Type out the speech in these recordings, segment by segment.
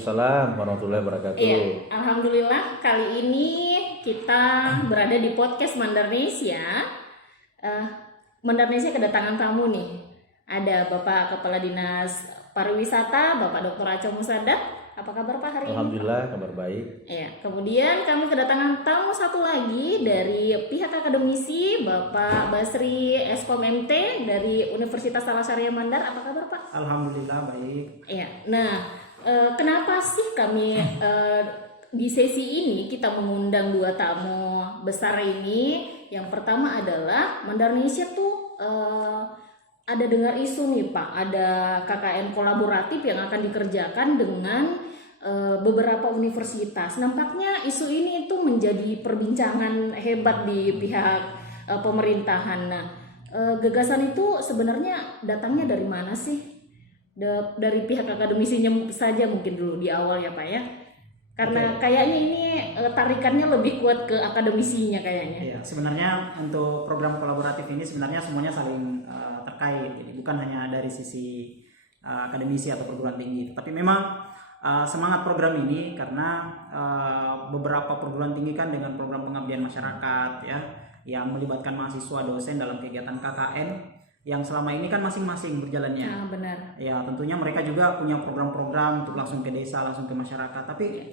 Waalaikumsalam warahmatullahi wabarakatuh. Iya, alhamdulillah kali ini kita berada di podcast Mandarnesia. Mandarnesia kedatangan tamu nih. Ada Bapak Kepala Dinas Pariwisata, Bapak Dr. Aco Musadat. Apa kabar Pak hari ini? Alhamdulillah kabar baik. Ya, kemudian kami kedatangan tamu satu lagi dari pihak akademisi, Bapak Basri Eskom MT dari Universitas Al Azhar Mandar. Apa kabar Pak? Alhamdulillah baik. Ya, nah kenapa sih kami di sesi ini kita mengundang dua tamu besar ini? Yang pertama adalah Mandarnesia tuh ada dengar isu nih Pak, ada KKN kolaboratif yang akan dikerjakan dengan beberapa universitas. Nampaknya isu ini itu menjadi perbincangan hebat di pihak pemerintahan. Nah, gagasan itu sebenarnya datangnya dari mana sih? Dari pihak akademisinya saja mungkin dulu di awal ya Pak ya. Karena kayaknya ini tarikannya lebih kuat ke akademisinya kayaknya. Iya, sebenarnya untuk program kolaboratif ini sebenarnya semuanya saling terkait. Jadi bukan hanya dari sisi akademisi atau perguruan tinggi, tapi memang semangat program ini karena beberapa perguruan tinggi kan dengan program pengabdian masyarakat ya yang melibatkan mahasiswa dosen dalam kegiatan KKN yang selama ini kan masing-masing berjalannya. Nah, benar. Ya, tentunya mereka juga punya program-program untuk langsung ke desa, langsung ke masyarakat. Tapi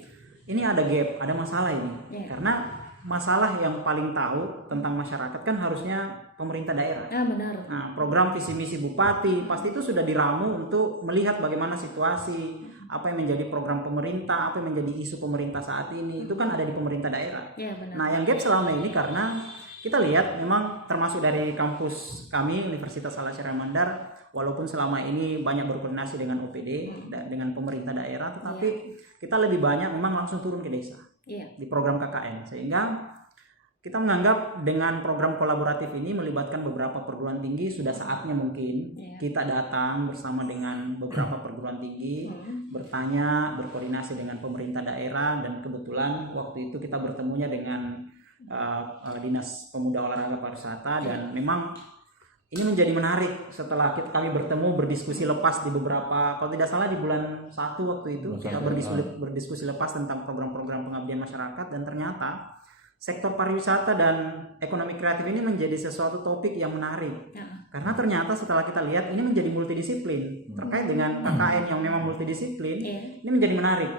ini ada gap, ada masalah ini. Karena masalah yang paling tahu tentang masyarakat kan harusnya pemerintah daerah. Ah, benar. Nah, program visi misi bupati pasti itu sudah diramu untuk melihat bagaimana situasi, apa yang menjadi program pemerintah, apa yang menjadi isu pemerintah saat ini. Itu kan ada di pemerintah daerah. Ya, benar. Nah, yang gap selama ini karena kita lihat memang termasuk dari kampus kami Universitas Al Azhar Mandar, walaupun selama ini banyak berkoordinasi dengan OPD dan dengan pemerintah daerah, tetapi kita lebih banyak memang langsung turun ke desa di program KKN, sehingga kita menganggap dengan program kolaboratif ini melibatkan beberapa perguruan tinggi sudah saatnya mungkin kita datang bersama dengan beberapa perguruan tinggi, bertanya, berkoordinasi dengan pemerintah daerah, dan kebetulan waktu itu kita bertemunya dengan Dinas Pemuda Olahraga Pariwisata, dan memang ini menjadi menarik setelah kami bertemu berdiskusi lepas di beberapa, kalau tidak salah di bulan 1 waktu itu kita berdiskusi lepas tentang program-program pengabdian masyarakat, dan ternyata sektor pariwisata dan ekonomi kreatif ini menjadi sesuatu topik yang menarik karena ternyata setelah kita lihat ini menjadi multidisiplin terkait dengan KKN yang memang multidisiplin. Ini menjadi menarik.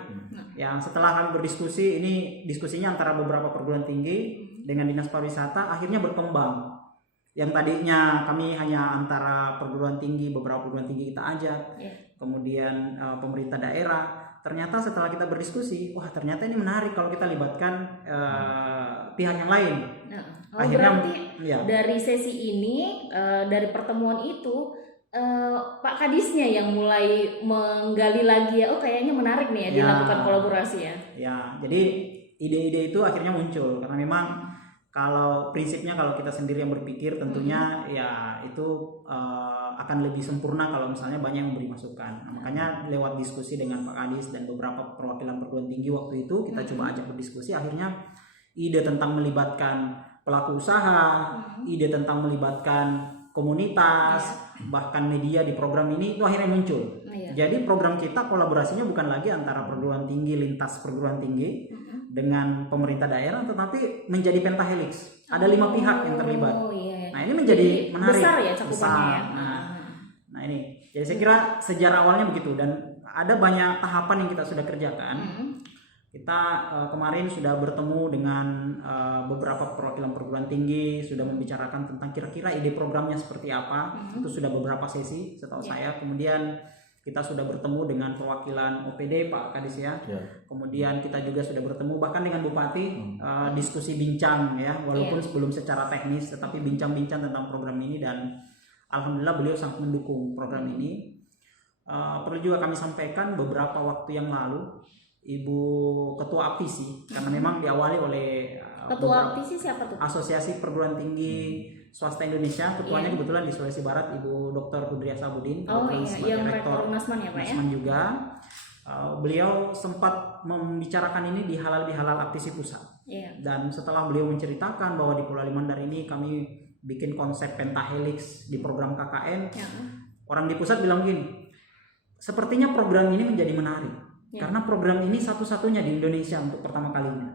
Yang setelah kami berdiskusi, ini diskusinya antara beberapa perguruan tinggi dengan Dinas Pariwisata, akhirnya berkembang. Yang tadinya kami hanya antara perguruan tinggi, beberapa perguruan tinggi kita ajak, kemudian pemerintah daerah. Ternyata setelah kita berdiskusi, wah ternyata ini menarik kalau kita libatkan pihak yang lain. Akhirnya berarti dari sesi ini, dari pertemuan itu, Pak Kadisnya yang mulai menggali lagi ya, kayaknya menarik nih ya dilakukan kolaborasi ya. Ya, jadi ide-ide itu akhirnya muncul karena memang kalau prinsipnya kalau kita sendiri yang berpikir tentunya ya itu akan lebih sempurna kalau misalnya banyak yang memberi masukan. Nah, makanya lewat diskusi dengan Pak Kadis dan beberapa perwakilan perguruan tinggi waktu itu kita coba ajak berdiskusi, akhirnya ide tentang melibatkan pelaku usaha, ide tentang melibatkan komunitas, bahkan media di program ini itu akhirnya muncul. Jadi program kita kolaborasinya bukan lagi antara perguruan tinggi, lintas perguruan tinggi dengan pemerintah daerah, tetapi menjadi pentahelix. Ada 5 pihak yang terlibat. Nah, ini menjadi menarik. Besar ya cakupannya ya. Nah ini, jadi saya kira sejarah awalnya begitu, dan ada banyak tahapan yang kita sudah kerjakan. Kita kemarin sudah bertemu dengan beberapa perwakilan perguruan tinggi, sudah membicarakan tentang kira-kira ide programnya seperti apa. Itu sudah beberapa sesi setahu saya. Kemudian kita sudah bertemu dengan perwakilan OPD Pak Kadis ya. Kemudian kita juga sudah bertemu bahkan dengan Bupati, diskusi bincang ya, walaupun belum secara teknis, tetapi bincang-bincang tentang program ini, dan alhamdulillah beliau sangat mendukung program ini. Perlu juga kami sampaikan beberapa waktu yang lalu Ibu Ketua APISI, karena memang diawali oleh Ketua APISI siapa tuh? Asosiasi Perguruan Tinggi Swasta Indonesia, ketuanya kebetulan di Sulawesi Barat Ibu Dr. Hudria Sabudin, yang rektor Nasman ya Pak ya? Nasman juga. Beliau sempat membicarakan ini di halal APISI pusat. Dan setelah beliau menceritakan bahwa di Pulau Limandar ini kami bikin konsep pentahelix di program KKN, orang di pusat bilang gini, sepertinya program ini menjadi menarik. Ya. Karena program ini satu-satunya di Indonesia untuk pertama kalinya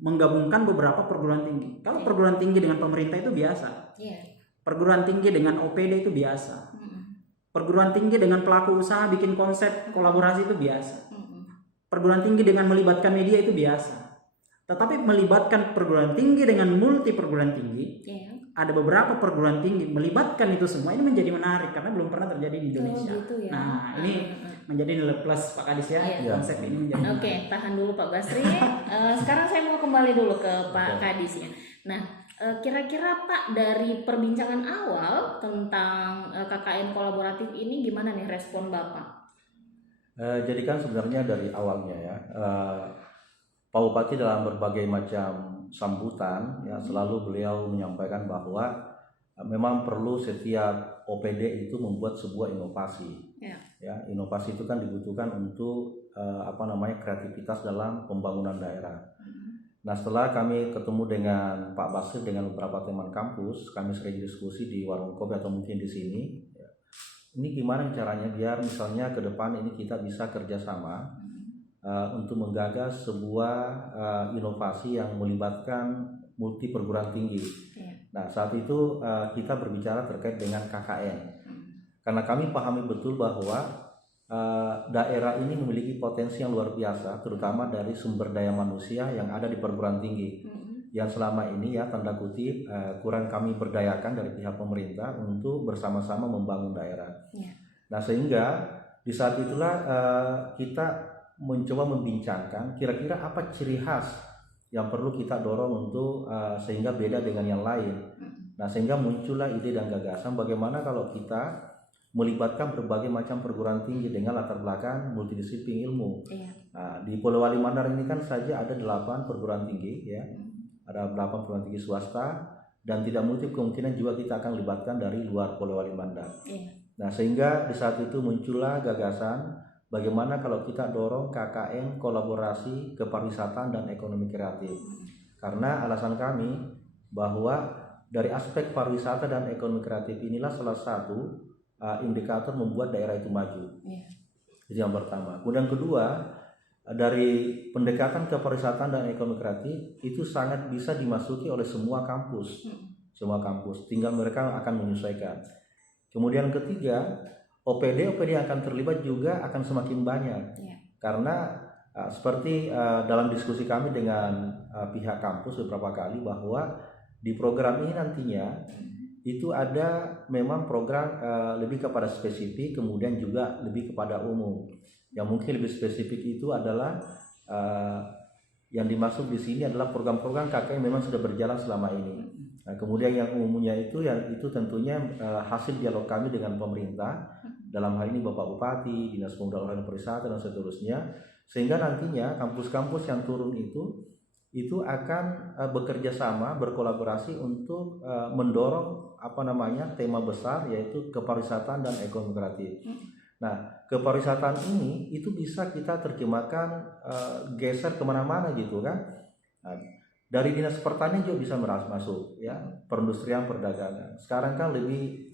menggabungkan beberapa perguruan tinggi. Kalau perguruan tinggi dengan pemerintah itu biasa, perguruan tinggi dengan OPD itu biasa, perguruan tinggi dengan pelaku usaha bikin konsep kolaborasi itu biasa, perguruan tinggi dengan melibatkan media itu biasa. Tetapi melibatkan perguruan tinggi dengan multi perguruan tinggi, ada beberapa perguruan tinggi melibatkan itu semua, ini menjadi menarik karena belum pernah terjadi di Indonesia. Gitu ya. Nah, ini menjadi nilai plus Pak Kadis ya, konsep ini menjadi menarik. Oke, tahan dulu Pak Basri. Sekarang saya mau kembali dulu ke Pak Kadis ya. Nah, kira-kira Pak, dari perbincangan awal tentang KKN kolaboratif ini gimana nih respon Bapak? Jadi kan sebenarnya dari awalnya ya, Pak Bupati dalam berbagai macam sambutan ya selalu beliau menyampaikan bahwa memang perlu setiap OPD itu membuat sebuah inovasi. Ya, inovasi itu kan dibutuhkan untuk kreativitas dalam pembangunan daerah. Nah, setelah kami ketemu dengan Pak Basir dengan beberapa teman kampus, kami sering diskusi di warung kopi atau mungkin di sini. Ya. Ini gimana caranya biar misalnya ke depan ini kita bisa kerjasama untuk menggagas sebuah inovasi yang melibatkan multi perguruan tinggi. Nah, saat itu kita berbicara terkait dengan KKN. Karena kami pahami betul bahwa daerah ini memiliki potensi yang luar biasa, terutama dari sumber daya manusia yang ada di perguruan tinggi. Yang selama ini ya tanda kutip kurang kami berdayakan dari pihak pemerintah untuk bersama-sama membangun daerah. Nah, sehingga di saat itulah kita mencoba membincangkan kira-kira apa ciri khas yang perlu kita dorong untuk sehingga beda dengan yang lain. Nah, sehingga muncullah ide dan gagasan bagaimana kalau kita melibatkan berbagai macam perguruan tinggi dengan latar belakang multidisiplin ilmu. Nah, di Polewali Mandar ini kan saja ada 8 perguruan tinggi ya. Ada 8 perguruan tinggi swasta dan tidak menutup kemungkinan juga kita akan libatkan dari luar Polewali Mandar. Nah, sehingga di saat itu muncullah gagasan bagaimana kalau kita dorong KKN kolaborasi kepariwisataan dan ekonomi kreatif. Karena alasan kami bahwa dari aspek pariwisata dan ekonomi kreatif inilah salah satu indikator membuat daerah itu maju. Itu yang pertama. Kemudian kedua, dari pendekatan kepariwisataan dan ekonomi kreatif itu sangat bisa dimasuki oleh semua kampus. Semua kampus, tinggal mereka akan menyesuaikan. Kemudian ketiga, OPD yang akan terlibat juga akan semakin banyak. Karena seperti dalam diskusi kami dengan pihak kampus beberapa kali bahwa di program ini nantinya itu ada memang program lebih kepada spesifik, kemudian juga lebih kepada umum. Yang mungkin lebih spesifik itu adalah yang dimaksud di sini adalah program-program KKN memang sudah berjalan selama ini. Nah, kemudian yang umumnya itu tentunya hasil dialog kami dengan pemerintah, dalam hal ini Bapak Bupati, Dinas Pemuda Olahraga dan Pariwisata dan seterusnya, sehingga nantinya kampus-kampus yang turun itu akan bekerja sama, berkolaborasi untuk mendorong tema besar yaitu kepariwisataan dan ekonomi kreatif. Nah, kepariwisataan ini itu bisa kita terjemahkan geser kemana-mana gitu kan. Nah, dari dinas pertanian juga bisa masuk ya, perindustrian, perdagangan. Sekarang kan lebih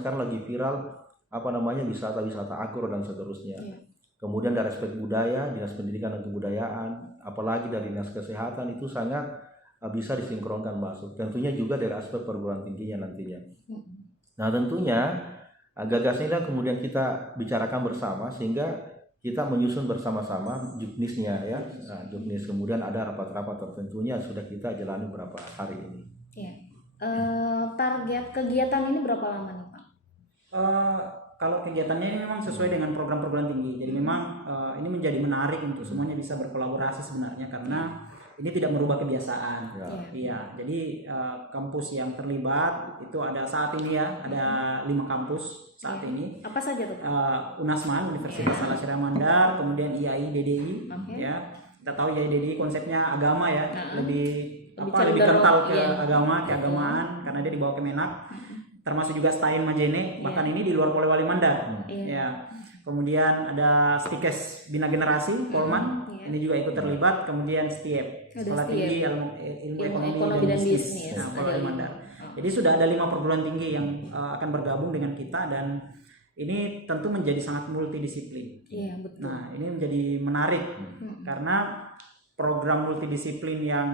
sekarang lagi viral wisata-wisata agro dan seterusnya. Kemudian dari aspek budaya, dinas pendidikan dan kebudayaan, apalagi dari dinas kesehatan itu sangat bisa disinkronkan masuk. Tentunya juga dari aspek perguruan tingginya nantinya. Nah, tentunya gagasan ini kemudian kita bicarakan bersama sehingga kita menyusun bersama-sama juknisnya ya. Nah, juknis kemudian ada rapat-rapat tertentunya sudah kita jalani beberapa hari ini. Target kegiatan ini berapa lama nih Pak? Kalau kegiatannya ini memang sesuai dengan program perguruan tinggi, jadi memang ini menjadi menarik untuk semuanya bisa berkolaborasi sebenarnya karena ini tidak merubah kebiasaan. Iya, jadi kampus yang terlibat itu ada saat ini ya, ada 5 kampus saat ini. Apa saja tuh? Unasman, Universitas Salah Syariah Mandar, kemudian IAI DDI, ya. Kita tahu IAI DDI konsepnya agama ya, lebih kental ke agama, keagamaan karena dia dibawa Kemenak. Termasuk juga Stein Majene, bahkan ini di luar Polewali Mandar. Ya. Kemudian ada Stikes Bina Generasi Polman, ini juga ikut terlibat. Kemudian STIEP, Sekolah Tinggi Ilmu Ekonomi dan Bisnis, Polewali Mandar. Jadi sudah ada 5 perguruan tinggi yang akan bergabung dengan kita dan ini tentu menjadi sangat multidisiplin. Iya, betul. Nah, ini menjadi menarik karena program multidisiplin yang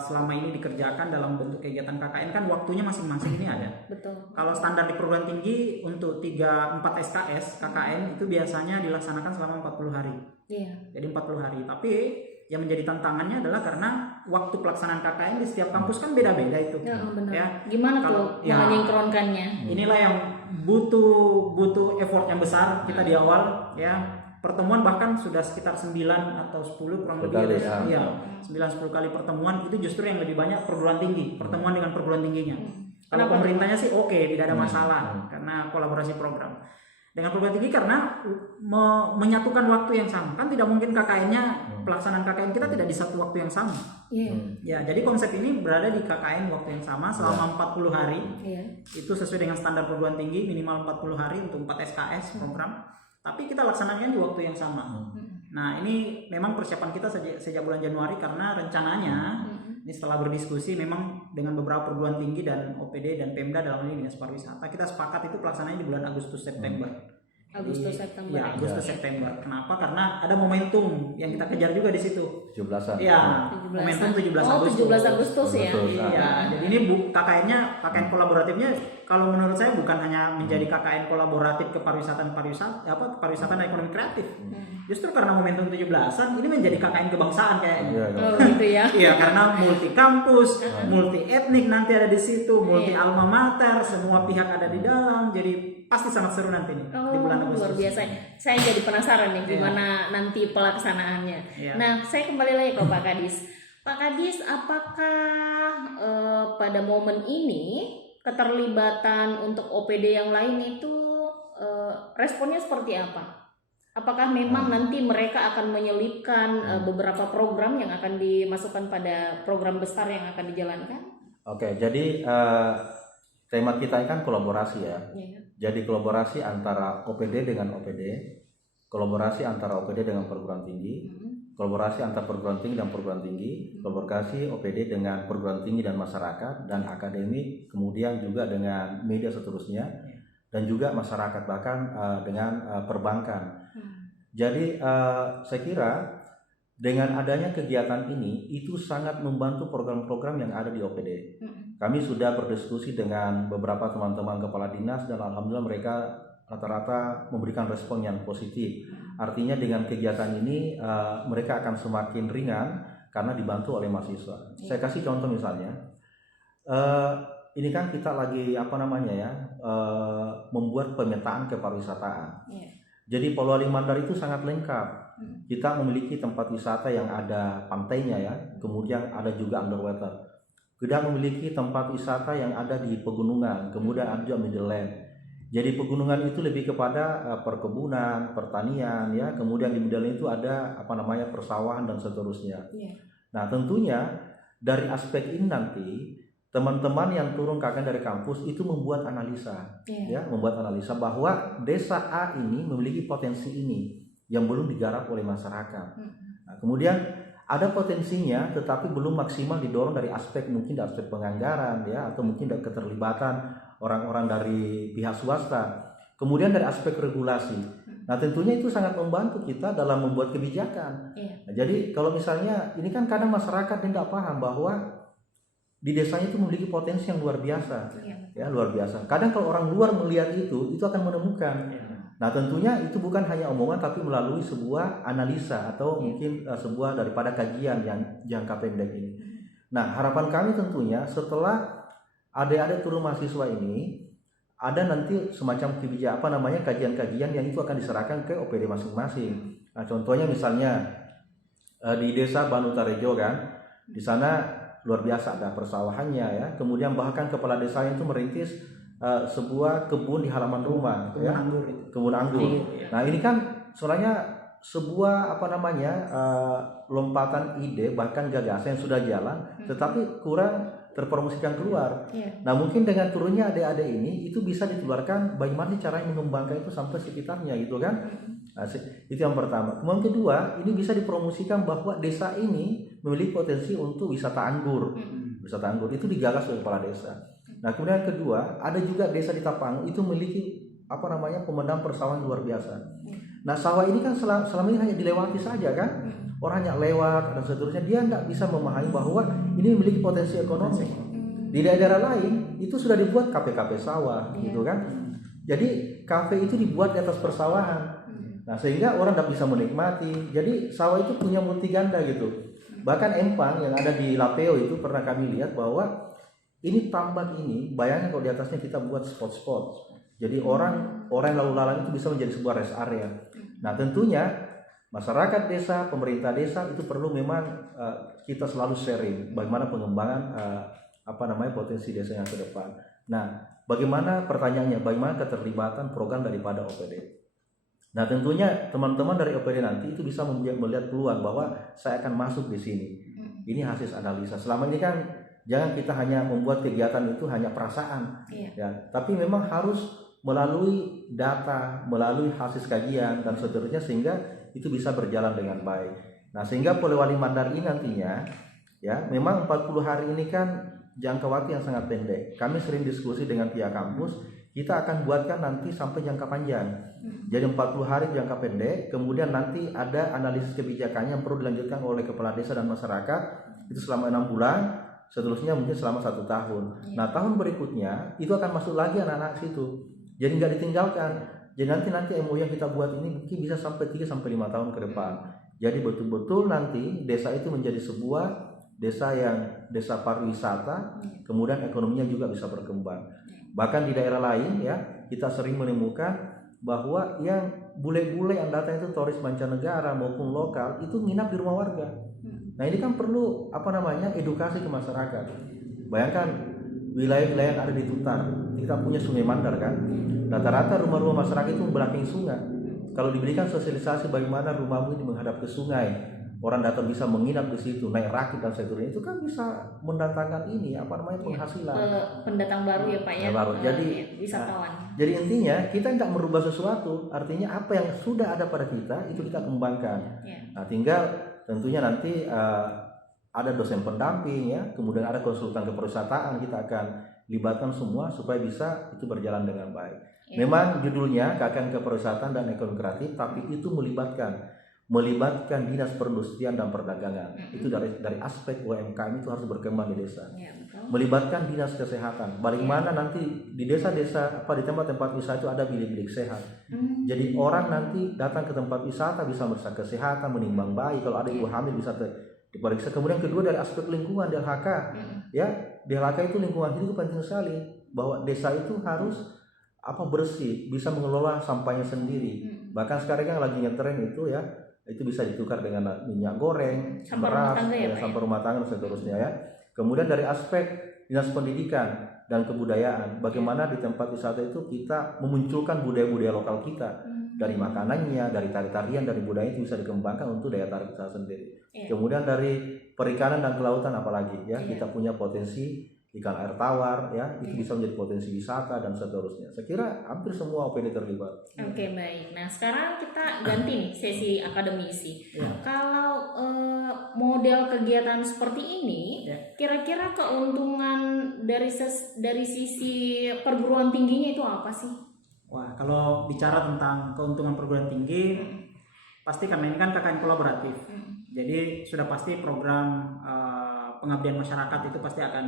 selama ini dikerjakan dalam bentuk kegiatan KKN kan waktunya masing-masing ini ada. Betul. Kalau standar di perguruan tinggi untuk 3-4 SKS KKN itu biasanya dilaksanakan selama 40 hari. Iya. Jadi 40 hari. Tapi yang menjadi tantangannya adalah karena waktu pelaksanaan KKN di setiap kampus kan beda-beda itu. Ya, benar. Ya. Gimana Kalau- tuh ya. menyinkronkannya? Inilah yang butuh effort yang besar kita di awal ya. Pertemuan bahkan sudah sekitar 9 atau 10 kurang lebih Kali, ya. 9-10 kali pertemuan itu justru yang lebih banyak perguruan tinggi, pertemuan dengan perguruan tingginya. Kalau Kenapa pemerintahnya sih oke, tidak ada masalah karena kolaborasi program. Dengan perguruan tinggi karena menyatukan waktu yang sama. Kan tidak mungkin KKN-nya pelaksanaan KKN kita tidak di satu waktu yang sama. Iya. Ya, jadi konsep ini berada di KKN waktu yang sama selama 40 hari. Iya. Itu sesuai dengan standar perguruan tinggi minimal 40 hari untuk 4 SKS program. Tapi kita laksanakan di waktu yang sama. Nah, ini memang persiapan kita sejak bulan Januari karena rencananya ini setelah berdiskusi memang dengan beberapa perguruan tinggi dan OPD dan Pemda dalam ini Dinas Pariwisata kita sepakat itu pelaksanaannya di bulan Agustus September. Agustus September. Ya, Agustus September. Kenapa? Karena ada momentum yang kita kejar juga di situ. 17-an. Iya, 17-an. momentum 17 Oh, Agustus. 17 Agustus ya. Betul. Iya, jadi ini KKN kolaboratifnya kalau menurut saya bukan hanya menjadi KKN kolaboratif pariwisata dan ekonomi kreatif. Justru karena momentum 17-an ini menjadi KKN kebangsaan kayaknya. Iya, iya. Oh, gitu ya. Iya, karena multi kampus, multi etnik nanti ada di situ, multi alma mater, semua pihak ada di dalam. Jadi pasti sangat seru nanti nih di bulan Agustus. Luar biasa. Saya jadi penasaran nih gimana nanti pelaksanaannya. Iya. Nah, saya kembali lagi ke Pak Kadis. Pak Kadis, apakah pada momen ini keterlibatan untuk OPD yang lain itu responnya seperti apa? Apakah memang nanti mereka akan menyelipkan beberapa program yang akan dimasukkan pada program besar yang akan dijalankan? Oke, jadi tema kita kan kolaborasi ya. Iya. Jadi kolaborasi antara OPD dengan OPD, kolaborasi antara OPD dengan perguruan tinggi, kolaborasi antar perguruan tinggi dan perguruan tinggi, kolaborasi OPD dengan perguruan tinggi dan masyarakat dan akademik, kemudian juga dengan media seterusnya, dan juga masyarakat bahkan dengan perbankan. Jadi saya kira dengan adanya kegiatan ini itu sangat membantu program-program yang ada di OPD. Kami sudah berdiskusi dengan beberapa teman-teman kepala dinas dan alhamdulillah mereka rata-rata memberikan respon yang positif. Artinya dengan kegiatan ini mereka akan semakin ringan karena dibantu oleh mahasiswa. Saya kasih contoh misalnya, ini kan kita lagi membuat pemetaan kepariwisataan. Jadi Polewali Mandar itu sangat lengkap. Kita memiliki tempat wisata yang ada pantainya ya, kemudian ada juga underwater. Kita memiliki tempat wisata yang ada di pegunungan, kemudian ada juga middle land. Jadi pegunungan itu lebih kepada perkebunan, pertanian ya, kemudian di middle land itu ada persawahan dan seterusnya. Nah, tentunya dari aspek ini nanti teman-teman yang turun KKN dari kampus itu membuat analisa, membuat analisa bahwa desa A ini memiliki potensi ini yang belum digarap oleh masyarakat. Nah, kemudian ada potensinya, tetapi belum maksimal didorong dari aspek mungkin dari aspek penganggaran ya, atau mungkin dari keterlibatan orang-orang dari pihak swasta. Kemudian dari aspek regulasi. Nah, tentunya itu sangat membantu kita dalam membuat kebijakan. Nah, jadi kalau misalnya ini kan kadang masyarakat tidak paham bahwa di desanya itu memiliki potensi yang luar biasa, ya luar biasa. Kadang kalau orang luar melihat itu akan menemukan. Nah, tentunya itu bukan hanya omongan, tapi melalui sebuah analisa atau mungkin sebuah daripada kajian yang jangka pendek ini. Nah, harapan kami tentunya setelah adik-adik turun mahasiswa ini ada nanti semacam kebijakan kajian-kajian yang itu akan diserahkan ke OPD masing-masing. Nah, contohnya misalnya di desa Banutarejo kan, di sana luar biasa ada persawahannya ya. Kemudian bahkan kepala desanya itu merintis sebuah kebun di halaman rumah, kebun anggur. Nah, ini kan sebenarnya sebuah lompatan ide bahkan gagasan yang sudah jalan, tetapi kurang terpromosikan keluar. Nah, mungkin dengan turunnya adik-adik ini itu bisa ditularkan bagaimana caranya mengembangkan itu sampai sekitarnya gitu kan. Nah, itu yang pertama. Kemudian kedua, ini bisa dipromosikan bahwa desa ini memiliki potensi untuk wisata anggur. Wisata anggur itu digagas oleh kepala desa. Nah, kemudian kedua, ada juga desa di Tapango itu memiliki pemendam persawahan luar biasa. Nah, sawah ini kan selama ini hanya dilewati saja kan, orang hanya lewat dan seterusnya, dia nggak bisa memahami bahwa ini memiliki potensi ekonomi. Di daerah lain itu sudah dibuat kafe-kafe sawah gitu kan. Jadi kafe itu dibuat di atas persawahan. Nah, sehingga orang tidak bisa menikmati. Jadi sawah itu punya multi ganda gitu. Bahkan empang yang ada di Lapeo itu pernah kami lihat bahwa ini tambak ini, bayangkan kalau di atasnya kita buat spot-spot. Jadi orang yang lalu lalang itu bisa menjadi sebuah rest area. Nah, tentunya masyarakat desa, pemerintah desa itu perlu memang kita selalu sharing bagaimana pengembangan potensi desa yang ke depan. Nah, bagaimana pertanyaannya, bagaimana keterlibatan program daripada OPD? Nah, tentunya teman-teman dari OPD nanti itu bisa melihat peluang bahwa saya akan masuk di sini. Ini hasil analisa. Selama ini kan jangan kita hanya membuat kegiatan itu hanya perasaan, ya, tapi memang harus melalui data, melalui hasil kajian dan seterusnya sehingga itu bisa berjalan dengan baik. Nah, sehingga Polewali Mandar ini nantinya, ya, memang 40 hari ini kan jangka waktu yang sangat pendek. Kami sering diskusi dengan pihak kampus, kita akan buatkan nanti sampai jangka panjang. Jadi 40 hari jangka pendek, kemudian nanti ada analisis kebijakannya yang perlu dilanjutkan oleh kepala desa dan masyarakat itu selama 6 bulan, seterusnya mungkin selama 1 tahun. Nah, tahun berikutnya itu akan masuk lagi anak-anak situ. Jadi nggak ditinggalkan. Jadi nanti MOU yang kita buat ini mungkin bisa sampai 3-5 tahun ke depan. Jadi betul-betul nanti desa itu menjadi sebuah desa pariwisata, kemudian ekonominya juga bisa berkembang. Bahkan di daerah lain ya, kita sering menemukan bahwa yang bule-bule yang datang itu turis mancanegara maupun lokal itu nginap di rumah warga. Nah, ini kan perlu edukasi ke masyarakat. Bayangkan wilayah-wilayah yang ada di Tutar, kita punya Sungai Mandar kan. Rata-rata rumah-rumah masyarakat itu membelakangi sungai. Kalau diberikan sosialisasi bagaimana rumahmu ini menghadap ke sungai, orang datang bisa menginap di situ, naik rakit dan seterusnya, itu kan bisa mendatangkan penghasilan. Pendatang baru ya Pak ya. Baru. Jadi wisatawan. Jadi intinya kita tidak merubah sesuatu, artinya apa yang sudah ada pada kita itu kita kembangkan. Nah, tinggal tentunya nanti ada dosen pendamping ya, kemudian ada konsultan kepariwisataan, kita akan libatkan semua supaya bisa itu berjalan dengan baik. Memang judulnya KKN Kepariwisataan dan Ekonomi Kreatif, tapi itu melibatkan dinas perindustrian dan perdagangan. Itu dari aspek UMKM itu harus berkembang di desa. Melibatkan dinas kesehatan. Bagaimana nanti di desa-desa di tempat-tempat wisata itu ada bilik-bilik sehat. Jadi orang nanti datang ke tempat wisata bisa meriksa kesehatan, menimbang bayi, kalau ada ibu hamil bisa diperiksa. Kemudian kedua dari aspek lingkungan, DLHK. Ya, DLHK itu lingkungan hidup penting sekali, bahwa desa itu harus bersih, bisa mengelola sampahnya sendiri. Bahkan sekarang yang lagi ngetren itu ya, itu bisa ditukar dengan minyak goreng, beras, sampah rumah tangga dan seterusnya ya. Kemudian dari aspek dinas pendidikan dan kebudayaan, bagaimana di tempat wisata itu kita memunculkan budaya-budaya lokal kita, dari makanannya, dari tari-tarian, dari budaya itu bisa dikembangkan untuk daya tarik kita sendiri. Kemudian dari perikanan dan kelautan apalagi ya, kita punya potensi ikan air tawar ya, itu bisa menjadi potensi wisata dan seterusnya. Saya kira hampir semua OPD terlibat. Oke, baik. Nah, sekarang kita ganti nih sesi akademisi. Kalau model kegiatan seperti ini, kira-kira keuntungan dari sisi perguruan tingginya itu apa sih? Wah, kalau bicara tentang keuntungan perguruan tinggi, pasti karena ini kan KKN kolaboratif. Jadi sudah pasti program pengabdian masyarakat itu pasti akan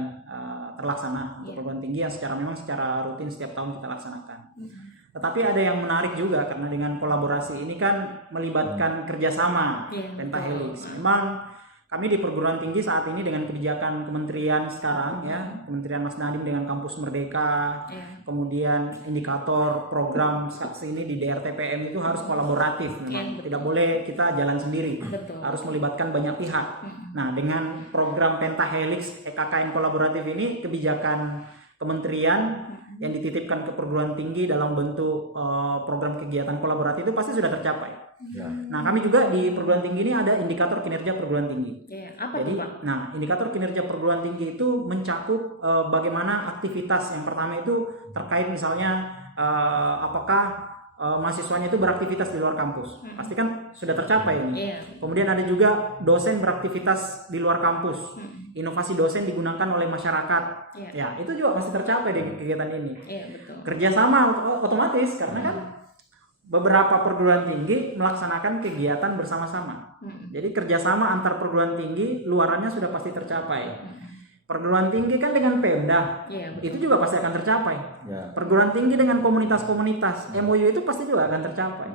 terlaksana untuk perguruan tinggi yang secara rutin setiap tahun kita laksanakan. Tetapi ada yang menarik juga karena dengan kolaborasi ini kan melibatkan kerjasama pentahelix. Memang kami di perguruan tinggi saat ini dengan kebijakan kementerian sekarang ya, Kementerian Mas Nadiem dengan Kampus Merdeka, kemudian indikator program saksi ini di DRTPM itu harus kolaboratif. Memang tidak boleh kita jalan sendiri, harus melibatkan banyak pihak. Nah, dengan program pentahelix KKN kolaboratif ini, kebijakan kementerian yang dititipkan ke perguruan tinggi dalam bentuk program kegiatan kolaboratif itu pasti sudah tercapai. Nah, kami juga di perguruan tinggi ini ada indikator kinerja perguruan tinggi. Apa Jadi, itu, Pak? Nah, indikator kinerja perguruan tinggi itu mencakup bagaimana aktivitas yang pertama itu terkait misalnya apakah mahasiswanya itu beraktivitas di luar kampus. Pasti kan sudah tercapai ini. Iya. Kemudian ada juga dosen beraktivitas di luar kampus. Inovasi dosen digunakan oleh masyarakat. Iya. Ya, itu juga pasti tercapai di kegiatan ini. Iya, betul. Kerjasama otomatis karena kan beberapa perguruan tinggi melaksanakan kegiatan bersama-sama. Jadi kerjasama antar perguruan tinggi luarannya sudah pasti tercapai. Perguruan tinggi kan dengan Pemda, Iya, itu juga pasti akan tercapai. Ya. Perguruan tinggi dengan komunitas-komunitas, MOU itu pasti juga akan tercapai.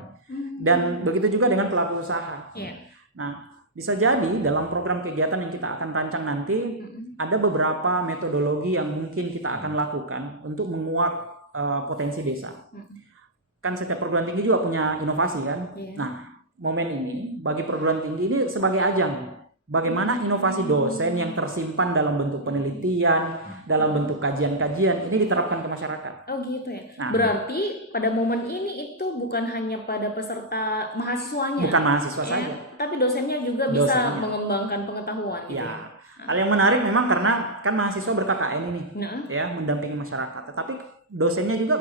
Dan begitu juga dengan pelaku usaha. Iya. Nah, bisa jadi dalam program kegiatan yang kita akan rancang nanti ada beberapa metodologi yang mungkin kita akan lakukan untuk menguak potensi desa. Kan setiap perguruan tinggi juga punya inovasi kan. Iya. Nah, momen ini bagi perguruan tinggi ini sebagai ajang bagaimana inovasi dosen yang tersimpan dalam bentuk penelitian, dalam bentuk kajian-kajian ini diterapkan ke masyarakat. Oh gitu ya. Nah, Berarti pada momen ini itu bukan hanya pada peserta mahasiswanya, bukan mahasiswa ya, saja. tapi dosennya juga bisa Dosennya. mengembangkan pengetahuan. Gitu. Ya. Hal yang menarik memang karena kan mahasiswa ber-KKN ini, Nah, ya, mendampingi masyarakat. Tetapi dosennya juga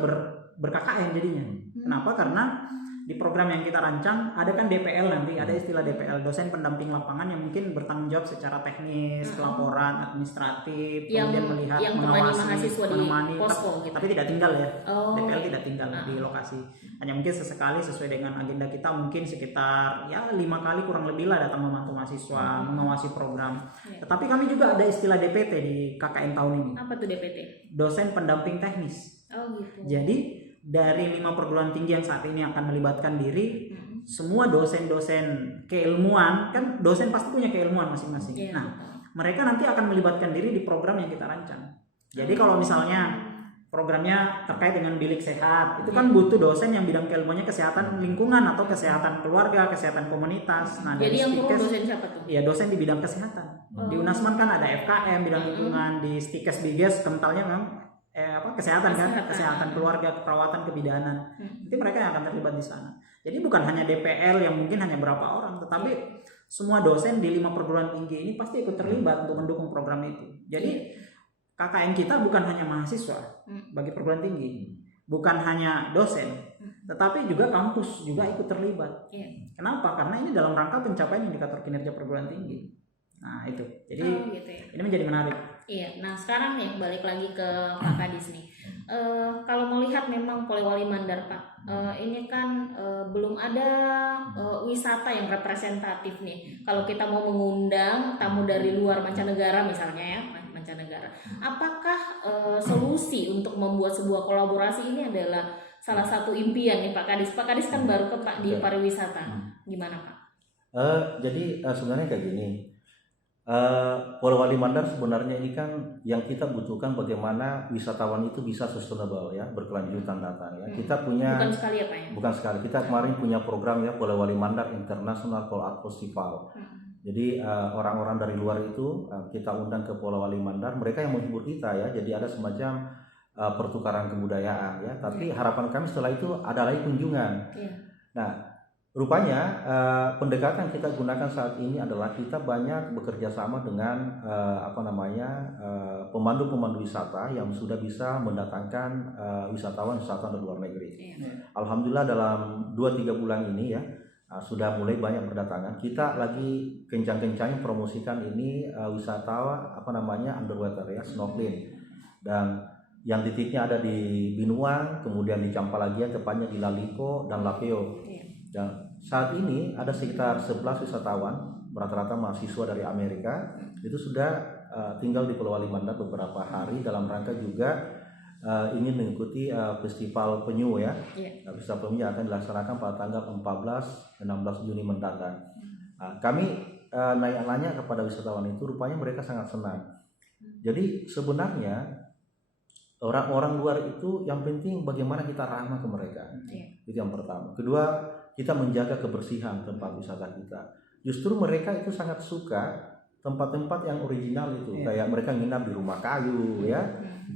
ber-KKN jadinya. Kenapa? Karena di program yang kita rancang ada kan DPL nanti, ada istilah DPL, dosen pendamping lapangan yang mungkin bertanggung jawab secara teknis, laporan, administratif, yang kemudian melihat, yang temani mengawasi, mahasiswa di menemani, posko gitu. tapi tidak tinggal ya. Oh. DPL tidak tinggal di lokasi. Hanya mungkin sesekali sesuai dengan agenda kita mungkin sekitar ya 5 kali kurang lebih lah datang membantu mahasiswa, mengawasi program. Ya. Tetapi kami juga ada istilah DPT di KKN tahun ini. Apa tuh DPT? Dosen pendamping teknis. Oh gitu. Jadi dari 5 perguruan tinggi yang saat ini akan melibatkan diri, semua dosen-dosen keilmuan, kan dosen pasti punya keilmuan masing-masing. Iya. Nah, mereka nanti akan melibatkan diri di program yang kita rancang. Jadi kalau misalnya programnya terkait dengan bilik sehat, itu kan butuh dosen yang bidang keilmuannya kesehatan lingkungan atau kesehatan keluarga, kesehatan komunitas. Nah, Jadi dari yang turun Stikes, dosen siapa tuh? ya dosen di bidang kesehatan. Di Unasman kan ada FKM bidang lingkungan, di Stikes Biges kentalnya memang kesehatan kan, kesehatan keluarga, keperawatan, kebidanan. Nanti mereka yang akan terlibat di sana. Jadi bukan hanya DPL yang mungkin hanya berapa orang, tetapi semua dosen di 5 perguruan tinggi ini pasti ikut terlibat untuk mendukung program itu. Jadi KKN kita bukan hanya mahasiswa bagi perguruan tinggi, bukan hanya dosen, tetapi juga kampus juga ikut terlibat. Kenapa? Karena ini dalam rangka pencapaian indikator kinerja perguruan tinggi. Nah itu, jadi gitu ya. ini menjadi menarik. Iya, nah sekarang nih balik lagi ke Pak Kadis nih. Kalau melihat memang Polewali Mandar Pak, ini kan belum ada wisata yang representatif nih. Kalau kita mau mengundang tamu dari luar mancanegara misalnya ya, mancanegara, apakah solusi untuk membuat sebuah kolaborasi ini adalah salah satu impian nih Pak Kadis? Pak Kadis kan baru ke Pak di pariwisata, gimana Pak? Jadi sebenarnya kayak gini. Polewali Mandar sebenarnya ini kan yang kita butuhkan bagaimana wisatawan itu bisa sustainable ya, berkelanjutan datang ya. Kita punya Bukan sekali ya Pak ya? bukan sekali. Kita kemarin punya program ya Polewali Mandar International Pole Art Festival. Jadi orang-orang dari luar itu kita undang ke Polewali Mandar, mereka yang menghibur kita ya. Jadi ada semacam pertukaran kebudayaan ya. Tapi harapan kami setelah itu ada lagi kunjungan. Nah, rupanya pendekatan kita gunakan saat ini adalah kita banyak bekerja sama dengan pemandu-pemandu wisata yang sudah bisa mendatangkan wisatawan-wisatawan dari luar negeri. Alhamdulillah dalam 2-3 bulan ini ya sudah mulai banyak berdatangan. Kita lagi kencang-kencangnya promosikan ini wisata underwater ya, snorkeling. Dan yang titiknya ada di Binuang, kemudian di Campalagian, tepatnya di Laliko dan Lapeo. Dan saat ini ada sekitar 11 wisatawan, rata-rata mahasiswa dari Amerika, itu sudah tinggal di Polewali Mandar beberapa hari dalam rangka juga ingin mengikuti festival penyu ya. Festival penyu akan dilaksanakan pada tanggal 14-16 Juni mendatang. Kami nanya kepada wisatawan itu, rupanya mereka sangat senang. Jadi sebenarnya orang-orang luar itu yang penting bagaimana kita ramah ke mereka. Itu yang pertama. Kedua, kita menjaga kebersihan tempat wisata kita. Justru mereka itu sangat suka tempat-tempat yang original itu. Kayak mereka nginap di rumah kayu ya,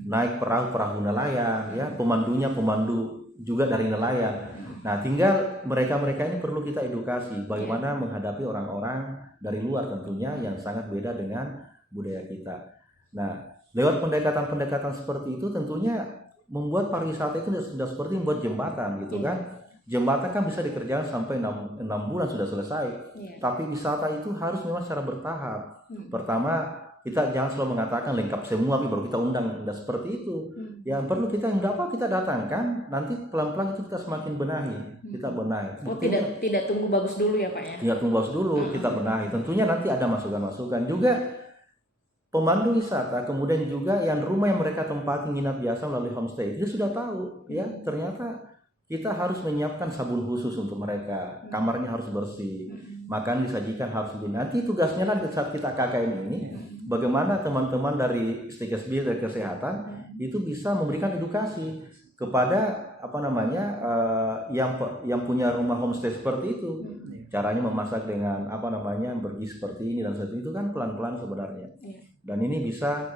naik perahu nelayan ya, pemandunya pemandu juga dari nelayan. Nah, tinggal mereka-mereka ini perlu kita edukasi bagaimana menghadapi orang-orang dari luar tentunya yang sangat beda dengan budaya kita. Nah, lewat pendekatan-pendekatan seperti itu tentunya membuat pariwisata itu sudah seperti membuat jembatan gitu kan. Jembatan kan bisa dikerjakan sampai 6 bulan sudah selesai. Iya. Tapi wisata itu harus memang secara bertahap. Hmm. Pertama, kita jangan selalu mengatakan lengkap semua baru kita undang, tidak seperti itu. Yang perlu kita kita datangkan, nanti pelan-pelan itu kita semakin benahi, kita benahi. Oh, tidak tunggu bagus dulu ya Pak ya? Tidak tunggu bagus dulu, kita benahi. Tentunya nanti ada masukan-masukan juga pemandu wisata, kemudian juga yang rumah yang mereka tempati nginap biasa melalui homestay itu sudah tahu, ya ternyata kita harus menyiapkan sabun khusus untuk mereka, kamarnya harus bersih, makan disajikan harus begini. Nanti tugasnya nanti saat kita KKN ini, bagaimana teman-teman dari Stikesbir dari kesehatan itu bisa memberikan edukasi kepada yang punya rumah homestay seperti itu, caranya memasak dengan bergizi seperti ini dan seperti itu kan pelan-pelan sebenarnya, dan ini bisa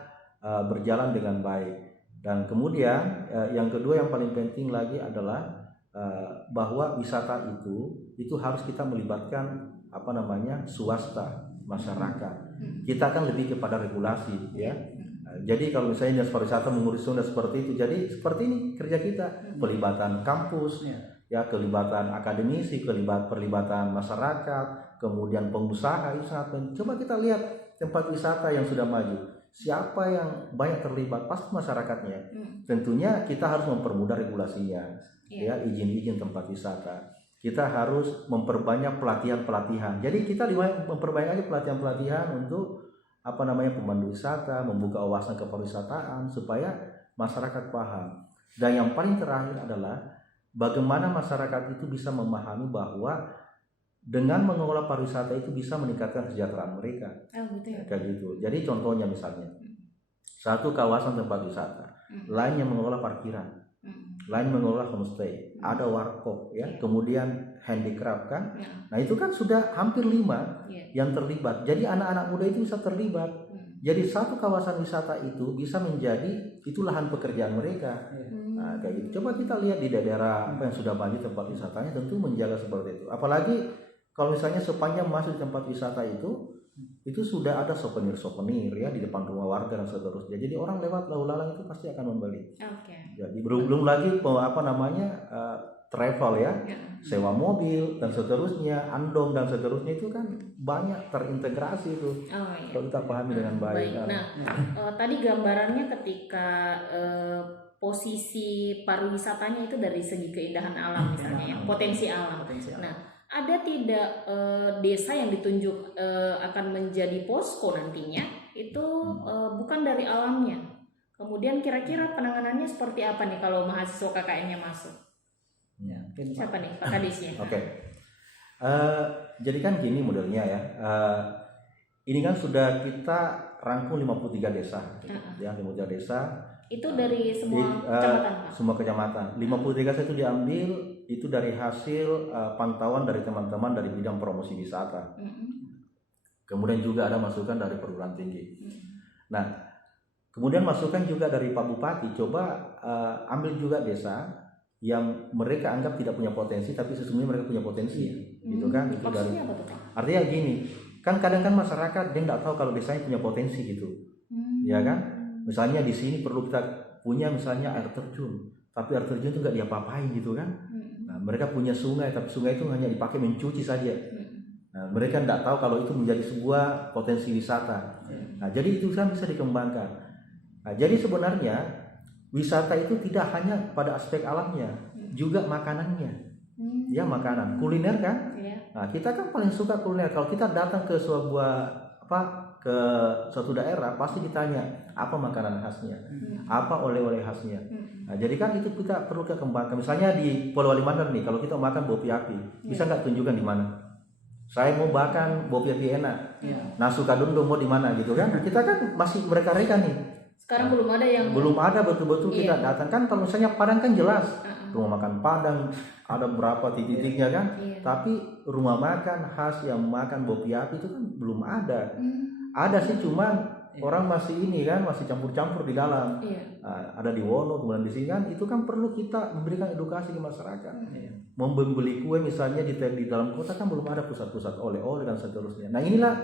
berjalan dengan baik. Dan kemudian yang kedua yang paling penting lagi adalah bahwa wisata itu harus kita melibatkan swasta, masyarakat. Kita kan lebih kepada regulasi, ya. Jadi kalau misalnya dinas pariwisata mengurus zona seperti itu, jadi seperti ini kerja kita, pelibatan kampus, ya, kelibatan akademisi, perlibatan masyarakat, kemudian pengusaha itu sangat penting. Coba kita lihat tempat wisata yang sudah maju, siapa yang banyak terlibat? Pasti masyarakatnya. Tentunya kita harus mempermudah regulasinya, ya, izin-izin tempat wisata. Kita harus memperbanyak pelatihan-pelatihan. Jadi kita memperbanyak aja pelatihan-pelatihan untuk pemandu wisata, membuka wawasan kepariwisataan supaya masyarakat paham. Dan yang paling terakhir adalah bagaimana masyarakat itu bisa memahami bahwa dengan mengelola pariwisata itu bisa meningkatkan kesejahteraan mereka. Gitu ya. Kayak gitu. Jadi contohnya misalnya satu kawasan tempat wisata, lain yang mengelola parkiran, lain mengelola homestay, ada warkop, ya, kemudian handicraft kan. Nah itu kan sudah hampir 5 yang terlibat. Jadi anak-anak muda itu bisa terlibat. Jadi satu kawasan wisata itu bisa menjadi itu lahan pekerjaan mereka. Nah, kayak gitu. Coba kita lihat di daerah yang sudah maju tempat wisatanya, tentu menjaga seperti itu. Apalagi kalau misalnya sepanjang masuk di tempat wisata itu sudah ada souvenir ya di depan rumah warga dan seterusnya. Jadi orang lewat lalu lalang itu pasti akan membeli. Jadi belum lagi travel ya, sewa mobil dan seterusnya, andong dan seterusnya itu kan banyak terintegrasi itu. Kalau kita pahami dengan baik. Nah, tadi gambarannya ketika posisi pariwisatanya itu dari segi keindahan alam misalnya, ya, potensi alam. Nah, ada tidak desa yang ditunjuk akan menjadi posko nantinya itu bukan dari alamnya. Kemudian kira-kira penanganannya seperti apa nih kalau mahasiswa KKN-nya masuk? Siapa nih Pak Kadisnya? Oke. Jadi kan gini modelnya ya. Ini kan sudah kita rangkum 53 desa. Ya, 53 desa. Itu dari semua kecamatan, Pak? Semua kecamatan. 53 desa itu diambil itu dari hasil pantauan dari teman-teman dari bidang promosi wisata. Kemudian juga ada masukan dari perguruan tinggi. Nah, kemudian masukan juga dari Pak Bupati. Coba ambil juga desa yang mereka anggap tidak punya potensi, tapi sesungguhnya mereka punya potensi, gitu kan? Itu dari. Apa tuh, Pak? Artinya gini, kan kadang masyarakat dia nggak tahu kalau desanya punya potensi gitu, ya kan? Misalnya di sini perlu kita punya misalnya air terjun, tapi air terjun itu nggak diapa-apain gitu kan? Nah, mereka punya sungai, tapi sungai itu hanya dipakai mencuci saja. Nah, mereka nggak tahu kalau itu menjadi sebuah potensi wisata. Nah, jadi itu kan bisa dikembangkan. Nah, jadi sebenarnya wisata itu tidak hanya pada aspek alamnya, juga makanannya. Ya, makanan, kuliner kan? Nah, kita kan paling suka kuliner. Kalau kita datang ke ke suatu daerah, pasti ditanya apa makanan khasnya, apa oleh-oleh khasnya. Nah, jadi kan itu kita perlu kembangkan. Misalnya di Polewali Mandar nih, kalau kita mau makan bopi api, bisa nggak tunjukkan di mana? Saya mau makan bopi api enak. Nah, Sukadundung mau di mana gitu kan? Kita kan masih mereka-reka nih. Sekarang belum ada yang betul-betul kita datang kan. Kalau misalnya Padang kan jelas rumah makan Padang ada berapa titik-titiknya kan, tapi rumah makan khas yang makan bopi api itu kan belum ada. Ada sih, cuman orang masih masih campur-campur di dalam. Ada di Wono, kemudian di sini kan, itu kan perlu kita memberikan edukasi ke masyarakat. Membeli kue misalnya di dalam kota kan belum ada pusat-pusat oleh-oleh dan seterusnya. Nah, inilah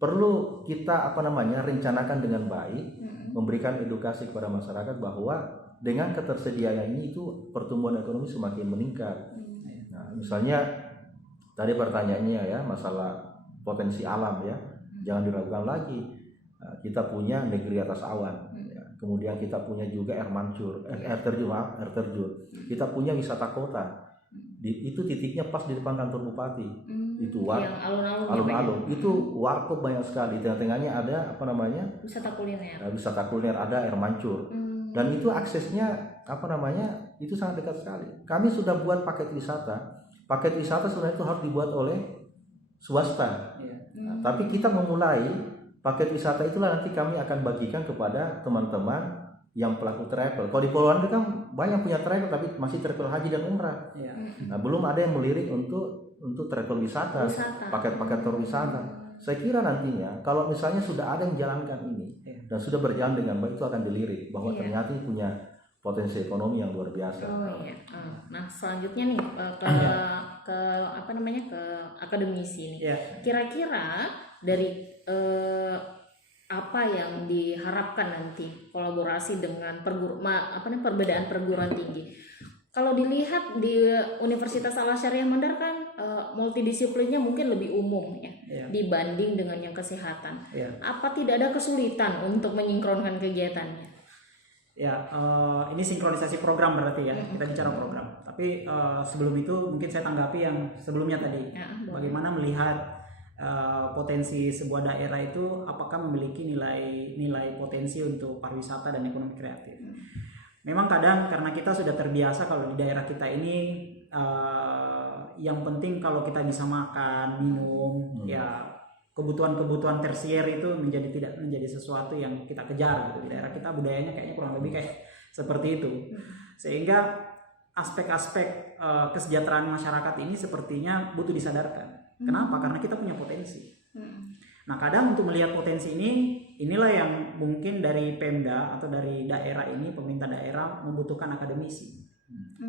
perlu kita rencanakan dengan baik, memberikan edukasi kepada masyarakat bahwa dengan ketersediaan ini itu pertumbuhan ekonomi semakin meningkat. Misalnya tadi pertanyaannya ya masalah potensi alam ya, jangan diragukan lagi. Kita punya negeri atas awan, ya. Kemudian kita punya juga air mancur, air terjun. Kita punya wisata kota. Itu titiknya pas di depan kantor bupati. Itu yang alun-alun. Itu warkop banyak sekali. Di tengah-tengahnya ada apa namanya? Wisata kuliner. Ada air mancur. Dan itu aksesnya apa namanya? Itu sangat dekat sekali. Kami sudah buat paket wisata. Paket wisata sebenarnya itu harus dibuat oleh swasta. Nah, tapi kita memulai paket wisata itulah nanti kami akan bagikan kepada teman-teman yang pelaku travel. Kalau di Pulauan itu kan banyak punya travel tapi masih travel haji dan umrah. Nah, belum ada yang melirik untuk travel wisata. Paket-paket wisata. Saya kira nantinya kalau misalnya sudah ada yang jalankan ini dan sudah berjalan dengan baik, itu akan dilirik bahwa ternyata punya potensi ekonomi yang luar biasa. Nah, selanjutnya nih ke apa namanya, ke akademisi nih. Kira-kira dari apa yang diharapkan nanti kolaborasi dengan perbedaan perguruan tinggi. Kalau dilihat di Universitas Al-Azhar Mandar kan multidisiplinnya mungkin lebih umum ya dibanding dengan yang kesehatan. Apa tidak ada kesulitan untuk menyingkronkan kegiatannya? Ini sinkronisasi program berarti ya, kita bicara program. Tapi sebelum itu mungkin saya tanggapi yang sebelumnya tadi. Bagaimana melihat potensi sebuah daerah itu, apakah memiliki nilai potensi untuk pariwisata dan ekonomi kreatif. Memang kadang karena kita sudah terbiasa kalau di daerah kita ini yang penting kalau kita bisa makan, minum, ya kebutuhan tersier itu tidak menjadi sesuatu yang kita kejar gitu. Di daerah kita budayanya kayaknya kurang lebih kayak seperti itu. Sehingga aspek-aspek kesejahteraan masyarakat ini sepertinya butuh disadarkan. Kenapa? Karena kita punya potensi. Nah, kadang untuk melihat potensi inilah yang mungkin dari Pemda atau dari daerah ini, pemerintah daerah membutuhkan akademisi.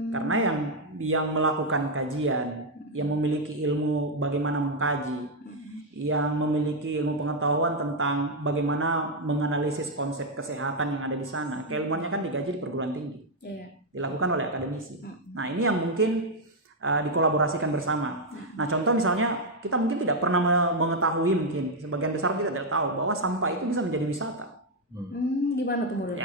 Karena yang melakukan kajian, yang memiliki ilmu bagaimana mengkaji, yang memiliki ilmu pengetahuan tentang bagaimana menganalisis konsep kesehatan yang ada di sana, keilmuannya kan digaji di perguruan tinggi, dilakukan oleh akademisi. Nah, ini yang mungkin dikolaborasikan bersama. Nah, contoh misalnya kita mungkin tidak pernah mengetahui, mungkin sebagian besar kita tidak tahu bahwa sampah itu bisa menjadi wisata. Gimana tuh menurut?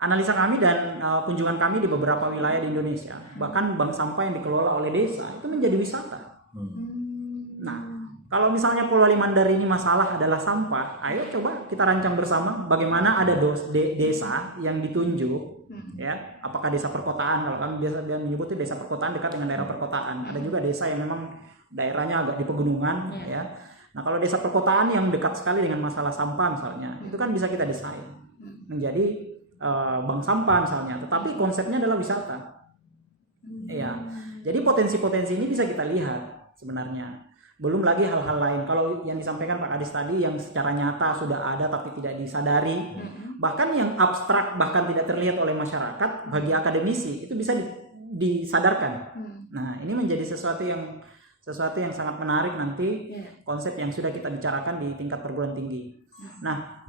Analisa kami dan kunjungan kami di beberapa wilayah di Indonesia, bahkan bank sampah yang dikelola oleh desa itu menjadi wisata. Nah, kalau misalnya Pulau Mandar ini masalah adalah sampah, ayo coba kita rancang bersama bagaimana ada desa yang ditunjuk. Apakah desa perkotaan? Kalau kami biasa menyebutnya desa perkotaan dekat dengan daerah perkotaan. Ada juga desa yang memang daerahnya agak di pegunungan, Nah, kalau desa perkotaan yang dekat sekali dengan masalah sampah misalnya, itu kan bisa kita desain menjadi bank sampah misalnya. Tetapi konsepnya adalah wisata. Jadi potensi-potensi ini bisa kita lihat sebenarnya. Belum lagi hal-hal lain. Kalau yang disampaikan Pak Kadis tadi yang secara nyata sudah ada tapi tidak disadari, bahkan yang abstrak bahkan tidak terlihat oleh masyarakat, bagi akademisi itu bisa disadarkan. Nah, ini menjadi sesuatu yang sangat menarik nanti, konsep yang sudah kita bicarakan di tingkat perguruan tinggi. Nah,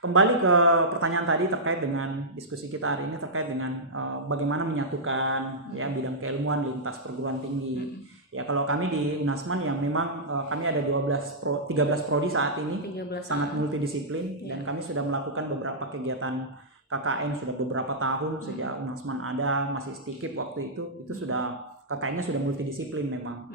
kembali ke pertanyaan tadi terkait dengan diskusi kita hari ini terkait dengan bagaimana menyatukan bidang keilmuan lintas perguruan tinggi. Kalau kami di Unasman yang memang kami ada 13 prodi saat ini, sangat multidisiplin, dan kami sudah melakukan beberapa kegiatan KKN sudah beberapa tahun sejak Unasman ada, masih Stikip waktu itu sudah KKN-nya sudah multidisiplin memang.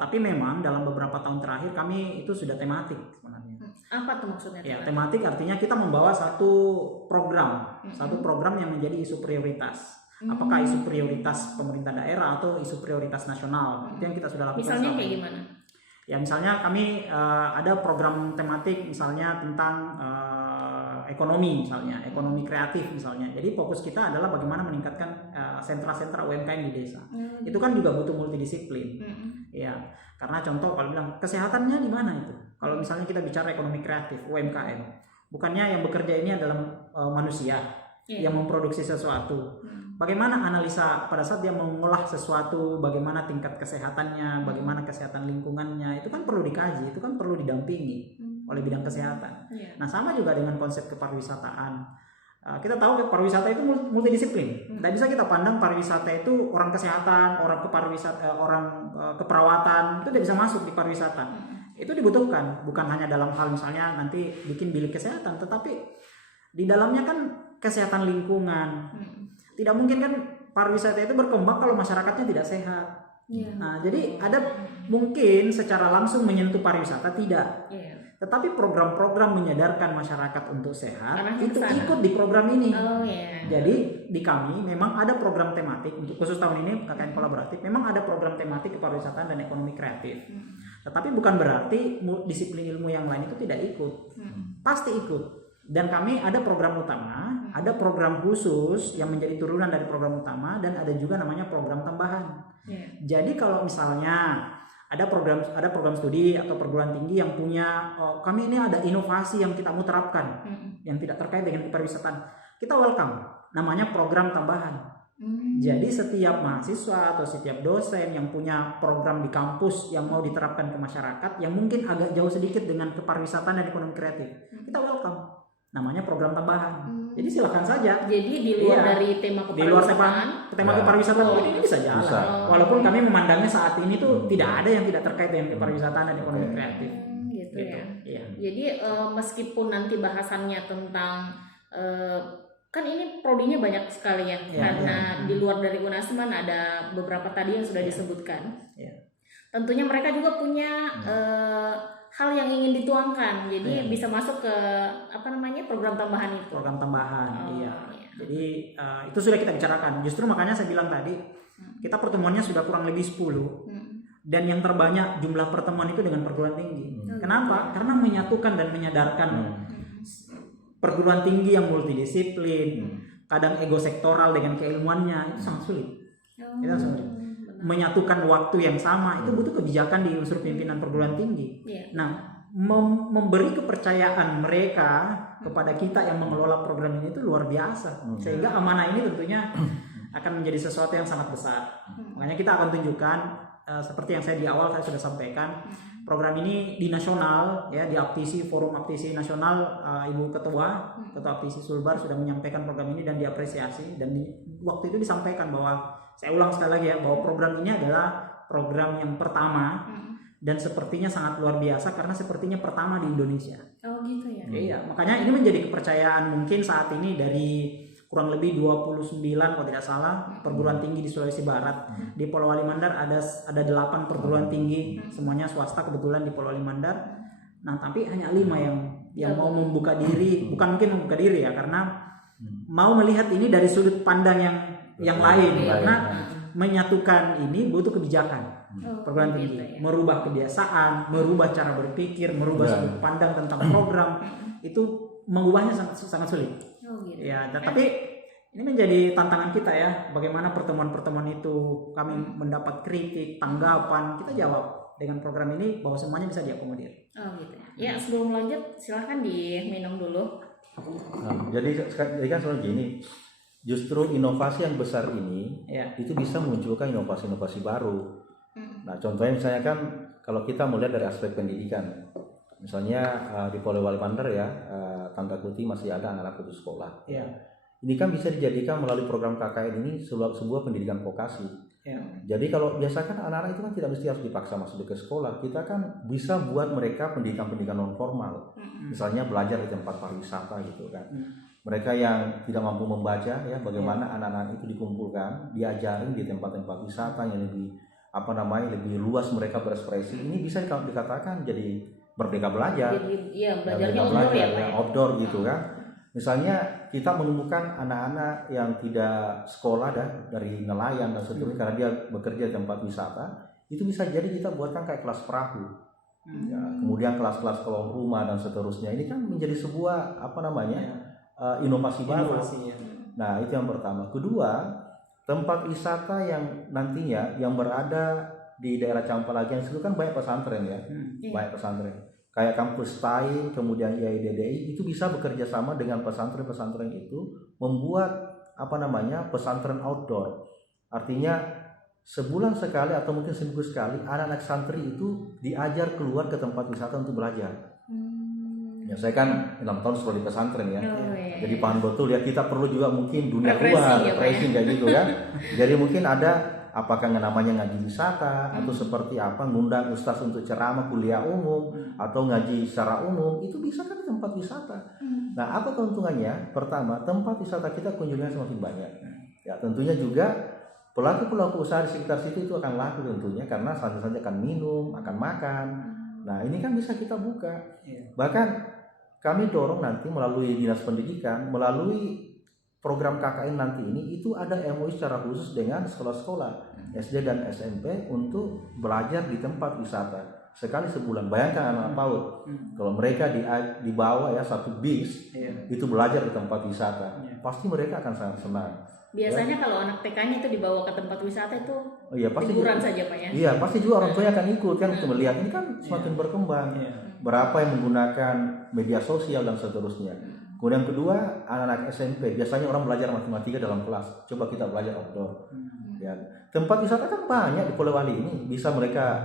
Tapi memang dalam beberapa tahun terakhir kami itu sudah tematik sebenarnya. Apa tuh maksudnya? Tematik artinya kita membawa satu program yang menjadi isu prioritas. Apakah isu prioritas pemerintah daerah atau isu prioritas nasional? Itu yang kita sudah lakukan. Misalnya kayak gimana? Misalnya kami ada program tematik misalnya tentang ekonomi misalnya, ekonomi kreatif misalnya. Jadi fokus kita adalah bagaimana meningkatkan sentra-sentra UMKM di desa. Itu kan juga butuh multidisiplin. Karena contoh kalau bilang kesehatannya di mana itu? Kalau misalnya kita bicara ekonomi kreatif, UMKM, bukannya yang bekerja ini adalah manusia yang memproduksi sesuatu. Bagaimana analisa pada saat dia mengolah sesuatu, bagaimana tingkat kesehatannya, bagaimana kesehatan lingkungannya, itu kan perlu dikaji, itu kan perlu didampingi oleh bidang kesehatan. Nah, sama juga dengan konsep kepariwisataan. kita tahu pariwisata itu multidisiplin. Tidak bisa kita pandang pariwisata itu orang kesehatan, orang keperawatan itu tidak bisa masuk di pariwisata. Itu dibutuhkan, bukan hanya dalam hal misalnya nanti bikin bilik kesehatan, tetapi di dalamnya kan kesehatan lingkungan. Tidak mungkin kan pariwisata itu berkembang kalau masyarakatnya tidak sehat. Nah, jadi ada mungkin secara langsung menyentuh pariwisata tidak. Tetapi program-program menyadarkan masyarakat untuk sehat itu ikut di program ini. Jadi di kami memang ada program tematik untuk khusus tahun ini KKN kolaboratif. Memang ada program tematik kepariwisataan dan ekonomi kreatif. Tetapi bukan berarti disiplin ilmu yang lain itu tidak ikut. Pasti ikut. Dan kami ada program utama, ada program khusus yang menjadi turunan dari program utama, dan ada juga namanya program tambahan. Jadi kalau misalnya ada program studi atau perguruan tinggi yang punya kami ini ada inovasi yang kita mau terapkan yang tidak terkait dengan pariwisataan, kita welcome, namanya program tambahan. Jadi setiap mahasiswa atau setiap dosen yang punya program di kampus yang mau diterapkan ke masyarakat yang mungkin agak jauh sedikit dengan kepariwisataan dan ekonomi kreatif, kita welcome, namanya program tambahan. Jadi silakan saja. Jadi di luar dari tema kepariwisataan ini bisa jalan. Walaupun kami memandangnya saat ini tuh tidak ada yang tidak terkait dengan kepariwisataan dan ekonomi kreatif. Gitu. Ya. Jadi meskipun nanti bahasannya tentang kan ini prodinya banyak sekali ya, karena di luar dari Unasman ada beberapa tadi yang sudah disebutkan. Tentunya mereka juga punya hal yang ingin dituangkan, jadi bisa masuk ke program tambahan itu. Program tambahan, iya. Jadi itu sudah kita bicarakan. Justru makanya saya bilang tadi kita pertemuannya sudah kurang lebih 10 dan yang terbanyak jumlah pertemuan itu dengan perguruan tinggi. Kenapa? Karena menyatukan dan menyadarkan perguruan tinggi yang multidisiplin, kadang ego sektoral dengan keilmuannya itu sangat sulit. Itu sangat sulit. Menyatukan waktu yang sama itu butuh kebijakan di unsur pimpinan perguruan tinggi. Nah, memberi kepercayaan mereka kepada kita yang mengelola program ini itu luar biasa. Sehingga amanah ini tentunya akan menjadi sesuatu yang sangat besar. Makanya kita akan tunjukkan seperti yang saya di awal saya sudah sampaikan, program ini di nasional ya, di Aptisi, Forum Aptisi Nasional, Ibu Ketua Aptisi Sulbar sudah menyampaikan program ini dan diapresiasi, dan waktu itu disampaikan bahwa, saya ulang sekali lagi ya, bahwa program ini adalah program yang pertama dan sepertinya sangat luar biasa karena sepertinya pertama di Indonesia. Oh gitu ya. Iya, makanya ini menjadi kepercayaan mungkin saat ini dari kurang lebih 29 kalau tidak salah perguruan tinggi di Sulawesi Barat. Di Pulau Wali Mandar ada 8 perguruan tinggi, semuanya swasta kebetulan di Pulau Wali Mandar. Nah, tapi hanya 5 yang mau membuka diri, bukan mungkin membuka diri ya, karena mau melihat ini dari sudut pandang yang lain, karena menyatukan ini butuh kebijakan. Perguruan tinggi merubah kebiasaan, merubah cara berpikir, merubah sudut pandang tentang program itu mengubahnya sangat sulit. Ya, tapi ini menjadi tantangan kita ya, bagaimana pertemuan-pertemuan itu kami mendapat kritik, tanggapan, kita jawab dengan program ini bahwa semuanya bisa diakomodir. Oh gitu ya. Sebelum lanjut silahkan diminum dulu. Jadi kan soal gini, justru inovasi yang besar ini itu bisa memunculkan inovasi-inovasi baru. Nah, contohnya misalnya kan kalau kita melihat dari aspek pendidikan, misalnya di Pulau Wali Mandar ya, Tangga Kuti masih ada anak-anak putus sekolah. Ini kan bisa dijadikan melalui program KKN ini sebuah pendidikan vokasi. Jadi kalau biasa kan anak-anak itu kan tidak mesti harus dipaksa masuk ke sekolah, kita kan bisa buat mereka pendidikan non formal, misalnya belajar di tempat pariwisata gitu kan. Mereka yang tidak mampu membaca ya, bagaimana anak-anak itu dikumpulkan, diajarin di tempat-tempat wisata yang lebih luas mereka berekspresi. Ini bisa dikatakan jadi merdeka belajar. Belajarnya outdoor gitu kan. Misalnya kita menemukan anak-anak yang tidak sekolah dari nelayan dan seterusnya karena dia bekerja di tempat wisata, itu bisa jadi kita buatkan kayak kelas perahu. Ya, kemudian kelas-kelas kolong rumah dan seterusnya. Ini kan menjadi sebuah inovasi baru. Nah, itu yang pertama. Kedua, tempat wisata yang nantinya yang berada di daerah Campalagian itu kan banyak pesantren ya. Banyak pesantren. Kayak kampus TAI, kemudian IAIDDI itu bisa bekerja sama dengan pesantren-pesantren itu membuat pesantren outdoor. Artinya sebulan sekali atau mungkin seminggu sekali anak-anak santri itu diajar keluar ke tempat wisata untuk belajar. Ya saya kan 6 tahun sekolah di pesantren ya. Oh, iya. Jadi paham betul ya, kita perlu juga mungkin dunia Refreshing luar, ya, Pak, ya. refreshing kayak gitu kan. Jadi mungkin ada apakah namanya ngaji wisata atau seperti apa, ngundang ustaz untuk ceramah kuliah umum atau ngaji secara umum, itu bisa kan di tempat wisata. Nah, apa keuntungannya? Pertama, tempat wisata kita kunjungannya semakin banyak. Ya, tentunya juga pelaku-pelaku usaha di sekitar situ itu akan laku tentunya, karena saja akan minum, akan makan. Nah, ini kan bisa kita buka. Bahkan kami dorong nanti melalui Dinas Pendidikan, melalui program KKN nanti ini, itu ada MOU secara khusus dengan sekolah-sekolah SD dan SMP untuk belajar di tempat wisata sekali sebulan. Bayangkan anak PAUD, kalau mereka dibawa ya satu bis itu belajar di tempat wisata, pasti mereka akan sangat senang. Biasanya kalau anak TK-nya itu dibawa ke tempat wisata itu Pasti liburan saja, Pak ya. Iya, pasti juga orang tuanya akan ikut kan untuk melihat ini kan semakin berkembang. Berapa yang menggunakan media sosial dan seterusnya. Kemudian kedua, anak-anak SMP biasanya orang belajar matematika dalam kelas. Coba kita belajar outdoor. Ya, tempat wisata kan banyak di Polewali ini. Bisa mereka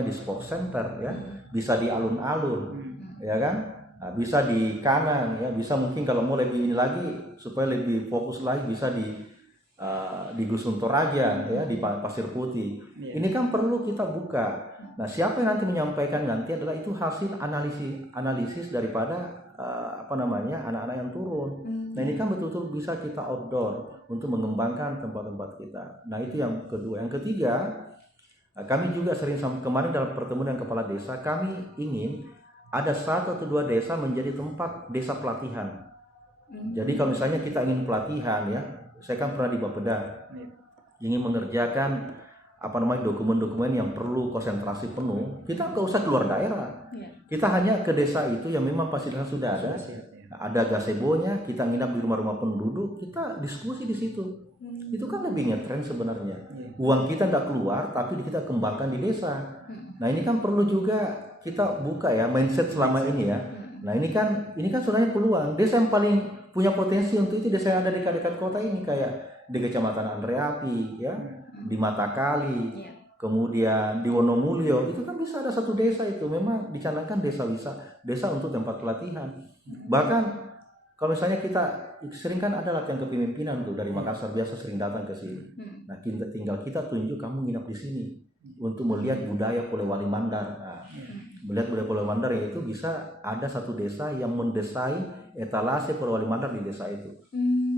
di sports center ya, bisa di alun-alun, ya kan? Nah, bisa di kanan ya, bisa mungkin kalau mau lebih ini lagi supaya lebih fokus lagi bisa di Gusun Toraja ya, di Pasir Putih. Ini kan perlu kita buka. Nah, siapa yang nanti menyampaikan nanti adalah itu hasil analisis daripada anak-anak yang turun. Nah, ini kan betul-betul bisa kita outdoor untuk mengembangkan tempat-tempat kita. Nah, itu yang kedua. Yang ketiga, kami juga sering kemarin dalam pertemuan dengan kepala desa, kami ingin ada 1 atau 2 desa menjadi tempat desa pelatihan. Jadi kalau misalnya kita ingin pelatihan ya, saya kan pernah di Bapeda, ingin mengerjakan dokumen-dokumen yang perlu konsentrasi penuh, kita nggak usah keluar daerah. Kita hanya ke desa itu yang memang fasilitas sudah ada gazebonya, kita nginap di rumah-rumah penduduk, kita diskusi di situ. Itu kan lebih ngetren sebenarnya. Uang kita nggak keluar, tapi kita kembangkan di desa. Nah, ini kan perlu juga kita buka ya mindset selama ini ya. Nah, ini kan sebenarnya peluang. Desa yang paling punya potensi untuk itu desa yang ada di dekat kota ini, kayak di Kecamatan Andreapi ya, di Matakali, kemudian di Wonomulyo, itu kan bisa ada 1 desa itu memang dicanangkan desa untuk tempat pelatihan. Bahkan kalau misalnya kita sering kan ada latihan kepemimpinan tuh dari Makassar, biasa sering datang ke sini. Nah, tinggal kita tunjuk kamu nginap di sini untuk melihat budaya Polewali Mandar. Nah, melihat budaya Polewali Mandar yaitu bisa ada 1 desa yang mendesai etalase Polewali Mandar di desa itu.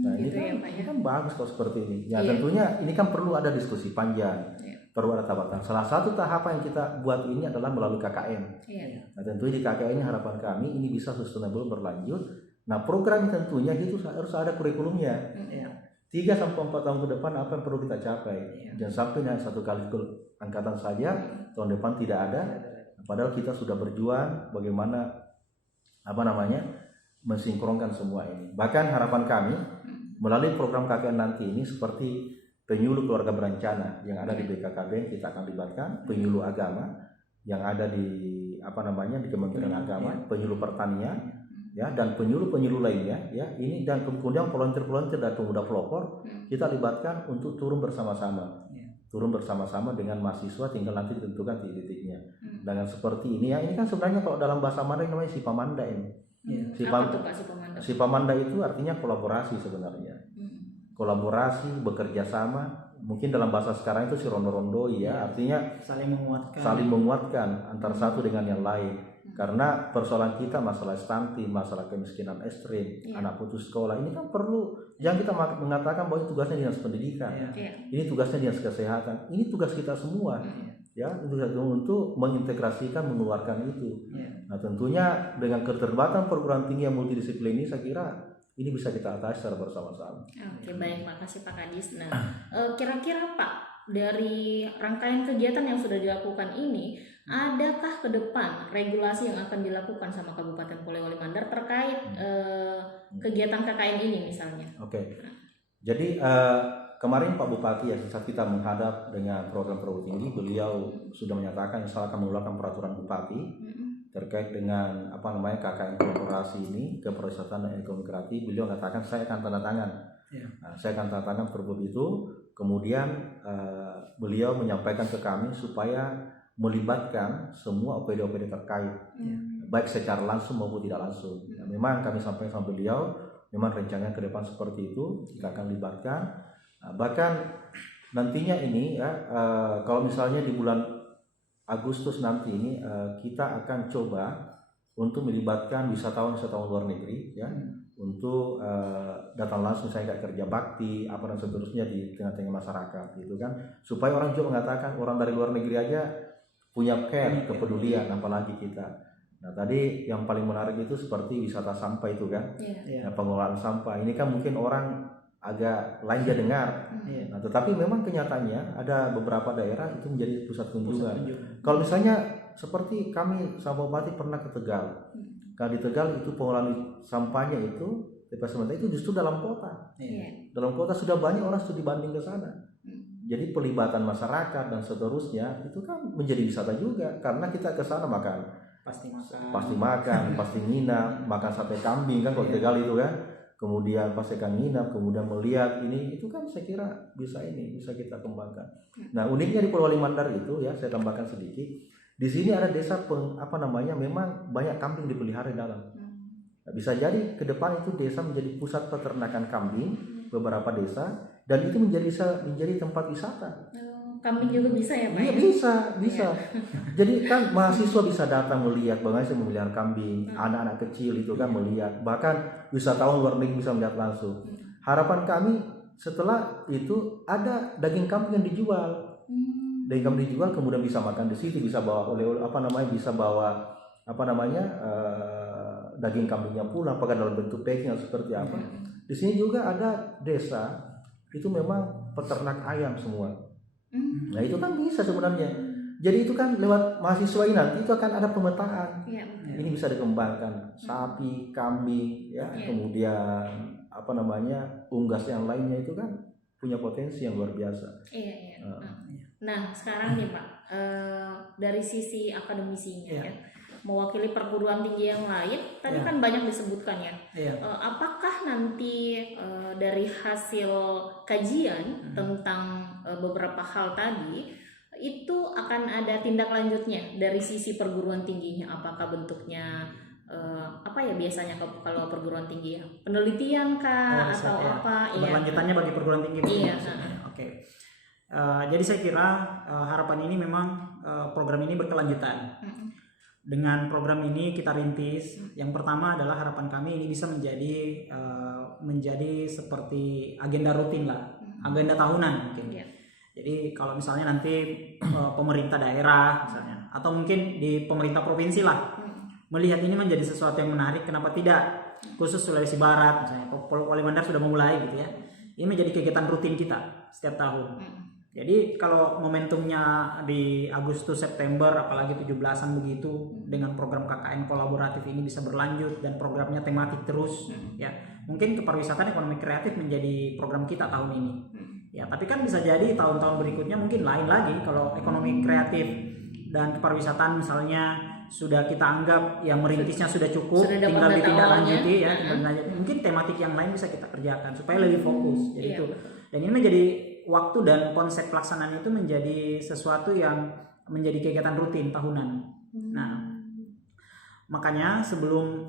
Nah, gitu ini kan bagus kalau seperti ini. Ya, tentunya ini kan perlu ada diskusi panjang. Perlu ada tahapan. Salah satu tahapan yang kita buat ini adalah melalui KKN. Nah, tentunya di KKN ini harapan kami ini bisa sustainable berlanjut. Nah, program tentunya itu harus ada kurikulumnya. 3-4 tahun ke depan apa yang perlu kita capai. Jangan sampai hanya 1 kali angkatan saja, tahun depan tidak ada. Padahal kita sudah berjuang bagaimana mensinkronkan semua ini. Bahkan harapan kami melalui program KKN nanti ini seperti penyuluh keluarga berencana yang ada di BKKBN, kita akan libatkan penyuluh agama yang ada di di Kementerian Agama, penyuluh pertanian ya, dan penyuluh lainnya ya. Ini dan kemudian volunteer dan pemuda pelopor kita libatkan untuk turun bersama-sama. Turun bersama-sama dengan mahasiswa, tinggal nanti ditentukan titik-titiknya. Dengan seperti ini ya, ini kan sebenarnya kalau dalam bahasa Manda namanya Sipamanda ini. Sipamanda itu artinya kolaborasi sebenarnya. Kolaborasi, bekerja sama, mungkin dalam bahasa sekarang itu si rondo-rondo ya, artinya saling menguatkan antara satu dengan yang lain. Karena persoalan kita masalah stunting, masalah kemiskinan ekstrim, anak putus sekolah, ini kan perlu, jangan kita mengatakan bahwa itu tugasnya Dinas Pendidikan, ini tugasnya Dinas Kesehatan, ini tugas kita semua ya, untuk mengintegrasikan, mengeluarkan itu. Nah, tentunya dengan keterlibatan perguruan tinggi yang multidisiplin ini saya kira ini bisa kita atasi secara bersama-sama. Oke, baik, makasih Pak Kadis. Nah, kira-kira Pak, dari rangkaian kegiatan yang sudah dilakukan ini, adakah ke depan regulasi yang akan dilakukan sama Kabupaten Polewali Mandar terkait kegiatan KKN ini misalnya? Oke. Jadi kemarin Pak Bupati ya, saat kita menghadap dengan program perguruan tinggi, beliau sudah menyatakan insya Allah akan mengeluarkan peraturan Bupati terkait dengan KKN kolaborasi ini, kepariwisataan dan ekonomi kreatif. Beliau mengatakan saya akan tanda tangan. Nah, saya akan tanda tangan pergub itu. Kemudian beliau menyampaikan ke kami supaya melibatkan semua OPD-OPD terkait, baik secara langsung maupun tidak langsung. Ya, memang kami sampaikan sama beliau, memang rencana ke depan seperti itu, kita akan libatkan. Bahkan nantinya ini ya, kalau misalnya di bulan Agustus nanti ini kita akan coba untuk melibatkan wisatawan luar negeri ya, untuk datang langsung saya kayak kerja bakti apa dan seterusnya di tengah-tengah masyarakat gitu kan, supaya orang juga mengatakan orang dari luar negeri aja punya care, kepedulian, apalagi kita. Nah tadi yang paling menarik itu seperti wisata sampah itu kan, ya, pengelolaan sampah ini kan mungkin orang agak lain dia dengar. Nah, tetapi memang kenyataannya ada beberapa daerah itu menjadi pusat kunjungan. Kalau misalnya seperti kami sama Bupati pernah ke Tegal. Kalau di Tegal itu pengelolaan sampahnya itu TPS sementara itu justru dalam kota. Dalam kota sudah banyak orang sudah dibanding ke sana. Jadi pelibatan masyarakat dan seterusnya itu kan menjadi wisata juga, karena kita ke sana pasti makan, pasti nginap, makan sate kambing kan kalau Tegal itu kan. Kemudian pasti akan nginap, kemudian melihat ini itu kan saya kira bisa kita kembangkan. Nah uniknya di Pulau Limandar itu ya, saya tambahkan sedikit, di sini ada desa memang banyak kambing dipelihara di dalam. Nah, bisa jadi ke depan itu desa menjadi pusat peternakan kambing beberapa desa, dan itu menjadi tempat wisata. Kambing juga bisa ya Pak? Iya bisa. Jadi kan mahasiswa bisa datang melihat bagaimana memelihara kambing, anak-anak kecil itu kan melihat, bahkan wisatawan luar negeri bisa melihat langsung. Harapan kami setelah itu ada daging kambing yang dijual. Daging kambing dijual kemudian bisa makan di situ, bisa bawa daging kambingnya pulang, apakah dalam bentuk packing atau seperti apa. Di sini juga ada desa itu memang peternak ayam semua. Nah itu kan bisa sebenarnya. Jadi itu kan lewat mahasiswa ini nanti itu akan ada pemetaan. Ini bisa dikembangkan sapi, kambing, ya, kemudian unggas yang lainnya itu kan punya potensi yang luar biasa. Nah sekarang nih Pak, dari sisi akademisinya ya, mewakili perguruan tinggi yang lain tadi kan banyak disebutkan ya. Apakah nanti dari hasil kajian tentang beberapa hal tadi itu akan ada tindak lanjutnya dari sisi perguruan tingginya? Apakah bentuknya biasanya kalau perguruan tinggi ya penelitian kah atau apa? Keberlanjutannya bagi perguruan tinggi. Oke. Jadi saya kira harapan ini memang program ini berkelanjutan. Dengan program ini kita rintis, yang pertama adalah harapan kami ini bisa menjadi seperti agenda rutin lah, agenda tahunan mungkin. Jadi kalau misalnya nanti pemerintah daerah misalnya, atau mungkin di pemerintah provinsi lah, melihat ini menjadi sesuatu yang menarik, kenapa tidak? Khusus Sulawesi Barat misalnya, Pulau Mandar sudah memulai gitu ya. Ini menjadi kegiatan rutin kita setiap tahun. Jadi kalau momentumnya di Agustus September apalagi 17-an begitu, dengan program KKN kolaboratif ini bisa berlanjut dan programnya tematik terus ya. Mungkin kepariwisataan ekonomi kreatif menjadi program kita tahun ini. Ya, tapi kan bisa jadi tahun-tahun berikutnya mungkin lain lagi kalau ekonomi kreatif dan kepariwisataan misalnya sudah kita anggap yang merintisnya sudah cukup, tinggal ditindaklanjuti ya, mungkin tematik yang lain bisa kita kerjakan supaya lebih fokus. Jadi itu. Dan ini menjadi waktu dan konsep pelaksanaan itu menjadi sesuatu yang menjadi kegiatan rutin tahunan. Nah, makanya sebelum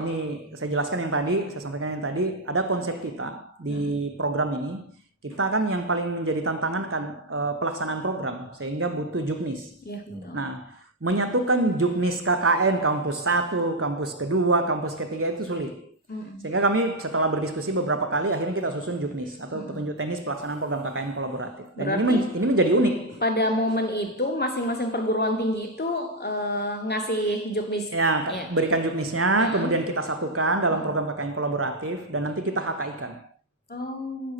ini saya jelaskan yang tadi, saya sampaikan yang tadi, ada konsep kita di program ini. Kita kan yang paling menjadi tantangan kan pelaksanaan program, sehingga butuh juknis. Nah, menyatukan juknis KKN kampus 1, kampus kedua, kampus ketiga itu sulit. Sehingga kami setelah berdiskusi beberapa kali akhirnya kita susun juknis atau petunjuk teknis pelaksanaan program KKN kolaboratif. Dan ini menjadi unik. Pada momen itu masing-masing perguruan tinggi itu ngasih juknis. Ya, berikan juknisnya, kemudian kita satukan dalam program KKN kolaboratif dan nanti kita HKI-kan.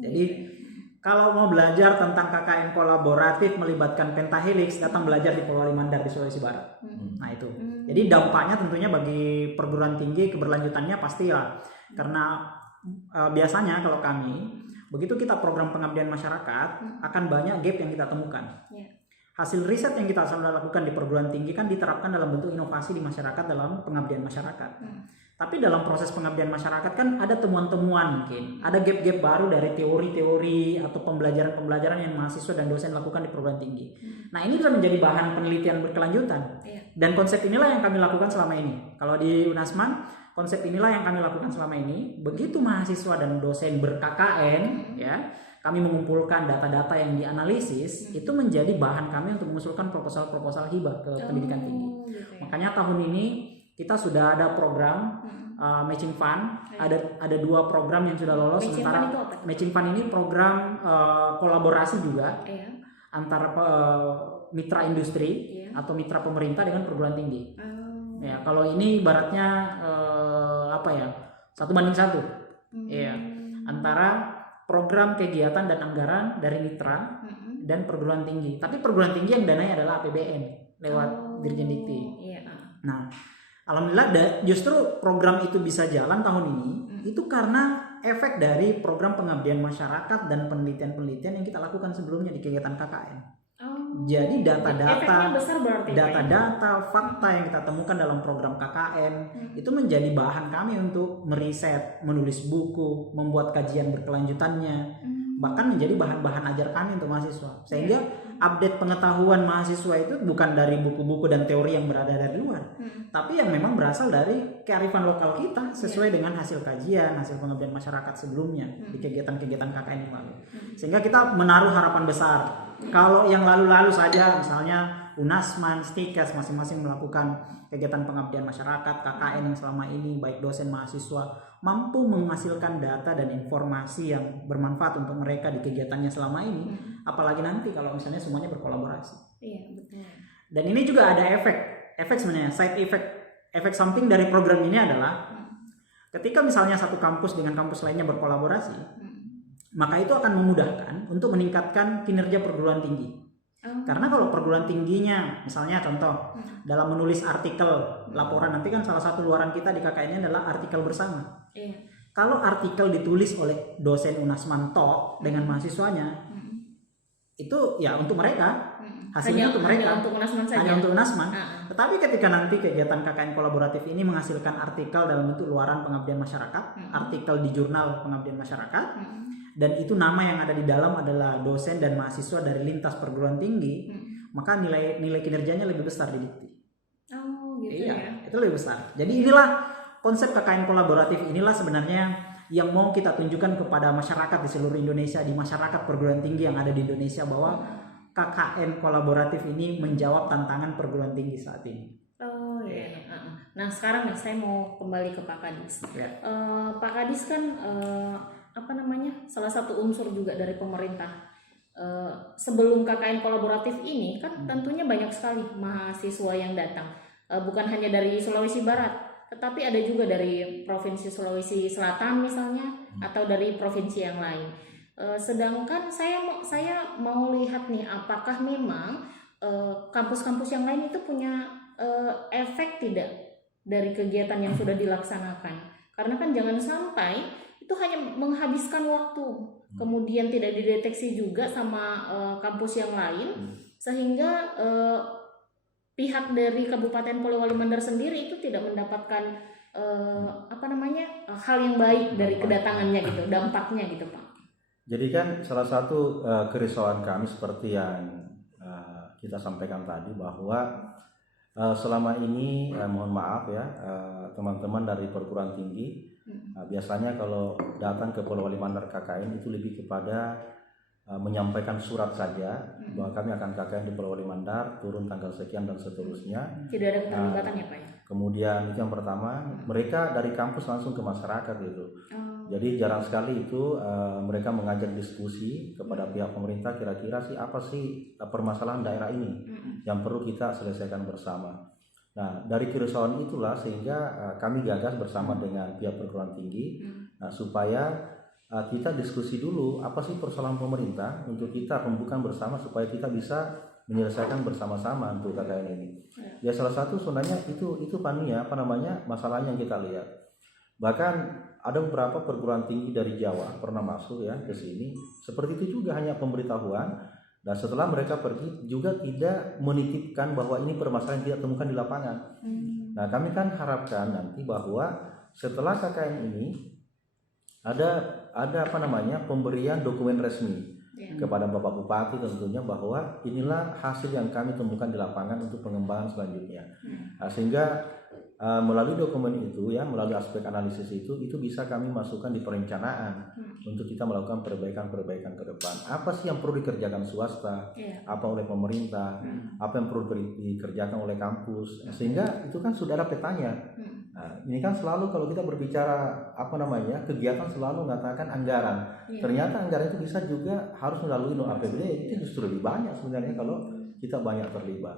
Jadi kalau mau belajar tentang KKN kolaboratif melibatkan pentahelix, datang belajar di Pulau Limandar di Sulawesi Barat. Nah itu. Jadi dampaknya tentunya bagi perguruan tinggi keberlanjutannya pastilah. Karena biasanya kalau kami, begitu kita program pengabdian masyarakat, akan banyak gap yang kita temukan. hasil riset yang kita sudah lakukan di perguruan tinggi kan diterapkan dalam bentuk inovasi di masyarakat dalam pengabdian masyarakat. Tapi dalam proses pengabdian masyarakat kan ada temuan-temuan, mungkin ada gap-gap baru dari teori-teori atau pembelajaran-pembelajaran yang mahasiswa dan dosen lakukan di perguruan tinggi. Nah, ini bisa menjadi bahan penelitian berkelanjutan. Dan konsep inilah yang kami lakukan selama ini. Kalau di Unasman, konsep inilah yang kami lakukan selama ini. Begitu mahasiswa dan dosen ber-KKN, ya, kami mengumpulkan data-data yang dianalisis, itu menjadi bahan kami untuk mengusulkan proposal-proposal hibah ke pendidikan tinggi. Makanya tahun ini kita sudah ada program matching fund, ada 2 program yang sudah lolos. Sementara matching fund ini program kolaborasi juga antara mitra industri atau mitra pemerintah dengan perguruan tinggi. Ya, kalau ini ibaratnya 1:1, ya, antara program kegiatan dan anggaran dari mitra dan perguruan tinggi. Tapi perguruan tinggi yang dananya adalah APBN lewat Dirjen Dikti. Nah, alhamdulillah justru program itu bisa jalan tahun ini itu karena efek dari program pengabdian masyarakat dan penelitian-penelitian yang kita lakukan sebelumnya di kegiatan KKN. Jadi data-data, fakta yang kita temukan dalam program KKN itu menjadi bahan kami untuk meriset, menulis buku, membuat kajian berkelanjutannya, bahkan menjadi bahan-bahan ajar kami untuk mahasiswa. Sehingga update pengetahuan mahasiswa itu bukan dari buku-buku dan teori yang berada dari luar, tapi yang memang berasal dari kearifan lokal kita sesuai dengan hasil kajian, hasil pengabdian masyarakat sebelumnya di kegiatan-kegiatan KKN yang lalu. Sehingga kita menaruh harapan besar. Kalau yang lalu-lalu saja, misalnya Unasman, Stikes masing-masing melakukan kegiatan pengabdian masyarakat, KKN yang selama ini baik dosen mahasiswa mampu menghasilkan data dan informasi yang bermanfaat untuk mereka di kegiatannya selama ini, apalagi nanti kalau misalnya semuanya berkolaborasi. Iya, betul. Dan ini juga ada efek sebenarnya, side effect, efek samping dari program ini adalah ketika misalnya satu kampus dengan kampus lainnya berkolaborasi, maka itu akan memudahkan untuk meningkatkan kinerja perguruan tinggi. Karena kalau perguruan tingginya, misalnya contoh, dalam menulis artikel laporan, nanti kan salah satu luaran kita di KKN adalah artikel bersama. Kalau artikel ditulis oleh dosen Unasman dengan mahasiswanya, itu ya untuk mereka, hasilnya untuk mereka, hanya untuk Unasman. Tetapi ketika nanti kegiatan KKN kolaboratif ini menghasilkan artikel dalam bentuk luaran pengabdian masyarakat, artikel di jurnal pengabdian masyarakat, dan itu nama yang ada di dalam adalah dosen dan mahasiswa dari lintas perguruan tinggi, maka nilai kinerjanya lebih besar di Dikti. Itu lebih besar. Jadi inilah konsep KKN kolaboratif, inilah sebenarnya yang mau kita tunjukkan kepada masyarakat di seluruh Indonesia, di masyarakat perguruan tinggi yang ada di Indonesia, bahwa KKN kolaboratif ini menjawab tantangan perguruan tinggi saat ini. Nah, sekarang nih saya mau kembali ke Pak Kadis. Pak Kadis kan salah satu unsur juga dari pemerintah. Sebelum KKN kolaboratif ini kan tentunya banyak sekali mahasiswa yang datang, bukan hanya dari Sulawesi Barat, tetapi ada juga dari Provinsi Sulawesi Selatan misalnya, atau dari provinsi yang lain. Sedangkan saya mau lihat nih, apakah memang kampus-kampus yang lain itu punya efek tidak dari kegiatan yang sudah dilaksanakan. Karena kan jangan sampai itu hanya menghabiskan waktu, kemudian tidak dideteksi juga sama kampus yang lain, sehingga pihak dari Kabupaten Polewali Mandar sendiri itu tidak mendapatkan hal yang baik dari kedatangannya gitu, dampaknya gitu, Pak. Jadi kan salah satu kerisauan kami seperti yang kita sampaikan tadi, bahwa selama ini mohon maaf ya, teman-teman dari perguruan tinggi biasanya kalau datang ke Polewali Mandar KKN itu lebih kepada menyampaikan surat saja bahwa kami akan KKN di Polewali Mandar, turun tanggal sekian dan seterusnya. Tidak ada keterlibatan ya Pak ya? Kemudian itu yang pertama, mereka dari kampus langsung ke masyarakat gitu. Jadi jarang sekali itu mereka mengajak diskusi kepada pihak pemerintah, kira-kira sih apa sih permasalahan daerah ini yang perlu kita selesaikan bersama. Nah, dari kerisauan itulah sehingga kami gagas bersama dengan pihak perguruan tinggi supaya kita diskusi dulu apa sih persoalan pemerintah untuk kita rembukan bersama supaya kita bisa menyelesaikan bersama-sama untuk KKN ini. Ya salah satu sebenarnya itu masalahnya yang kita lihat. Bahkan ada beberapa perguruan tinggi dari Jawa pernah masuk ya ke sini. Seperti itu juga, hanya pemberitahuan Dan setelah mereka pergi juga tidak menitipkan bahwa ini permasalahan yang kita temukan di lapangan. Nah, kami kan harapkan nanti bahwa setelah KKN ini ada apa namanya pemberian dokumen resmi kepada Bapak Bupati tentunya bahwa inilah hasil yang kami temukan di lapangan untuk pengembangan selanjutnya. Nah, sehingga melalui dokumen itu ya, melalui aspek analisis itu bisa kami masukkan di perencanaan untuk kita melakukan perbaikan-perbaikan ke depan. Apa sih yang perlu dikerjakan swasta, apa oleh pemerintah, apa yang perlu dikerjakan oleh kampus, sehingga itu kan sudah ada petanya. Nah, ini kan selalu kalau kita berbicara apa namanya kegiatan selalu mengatakan anggaran. Ternyata anggaran itu bisa juga harus melalui non APBD, itu justru lebih banyak sebenarnya kalau kita banyak terlibat.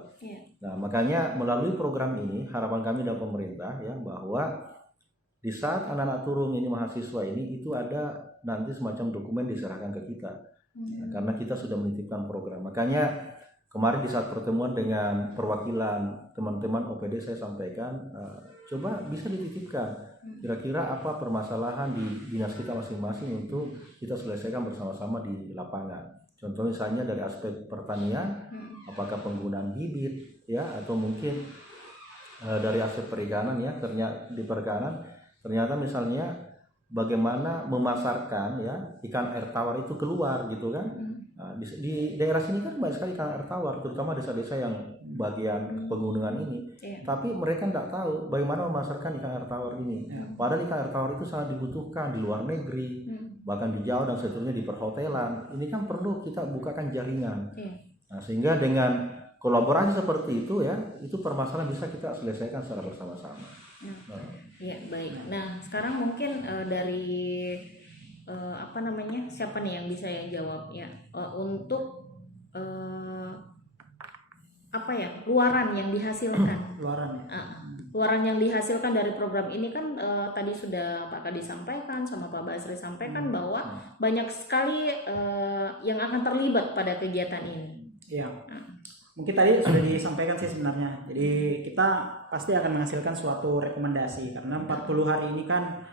Nah, makanya melalui program ini harapan kami dari pemerintah ya bahwa di saat anak-anak turun ini mahasiswa ini itu ada nanti semacam dokumen diserahkan ke kita. Nah, karena kita sudah menitipkan program. Makanya kemarin di saat pertemuan dengan perwakilan teman-teman OPD saya sampaikan coba bisa dititipkan kira-kira apa permasalahan di dinas kita masing-masing untuk kita selesaikan bersama-sama di lapangan. Contoh misalnya dari aspek pertanian, apakah penggunaan bibit ya atau mungkin dari aspek perikanan ya, di perikanan ternyata misalnya bagaimana memasarkan ya ikan air tawar itu keluar gitu kan. Nah, di daerah sini kan banyak sekali ikan air tawar, terutama desa-desa yang bagian pegunungan ini. Tapi mereka tidak tahu bagaimana memasarkan ikan air tawar ini. Padahal ikan air tawar itu sangat dibutuhkan di luar negeri, bahkan di Jawa dan seterusnya di perhotelan. Ini kan perlu kita bukakan jaringan. Nah, sehingga dengan kolaborasi seperti itu ya, itu permasalahan bisa kita selesaikan secara bersama-sama. Ya, baik. Nah, sekarang mungkin dari apa namanya, siapa nih yang bisa yang jawab ya untuk apa ya luaran yang dihasilkan? Luaran yang dihasilkan dari program ini kan tadi sudah Pak Kadi sampaikan sama Pak Basri sampaikan bahwa banyak sekali yang akan terlibat pada kegiatan ini. Iya. Mungkin tadi sudah disampaikan sih sebenarnya. Jadi kita pasti akan menghasilkan suatu rekomendasi karena 40 hari ini kan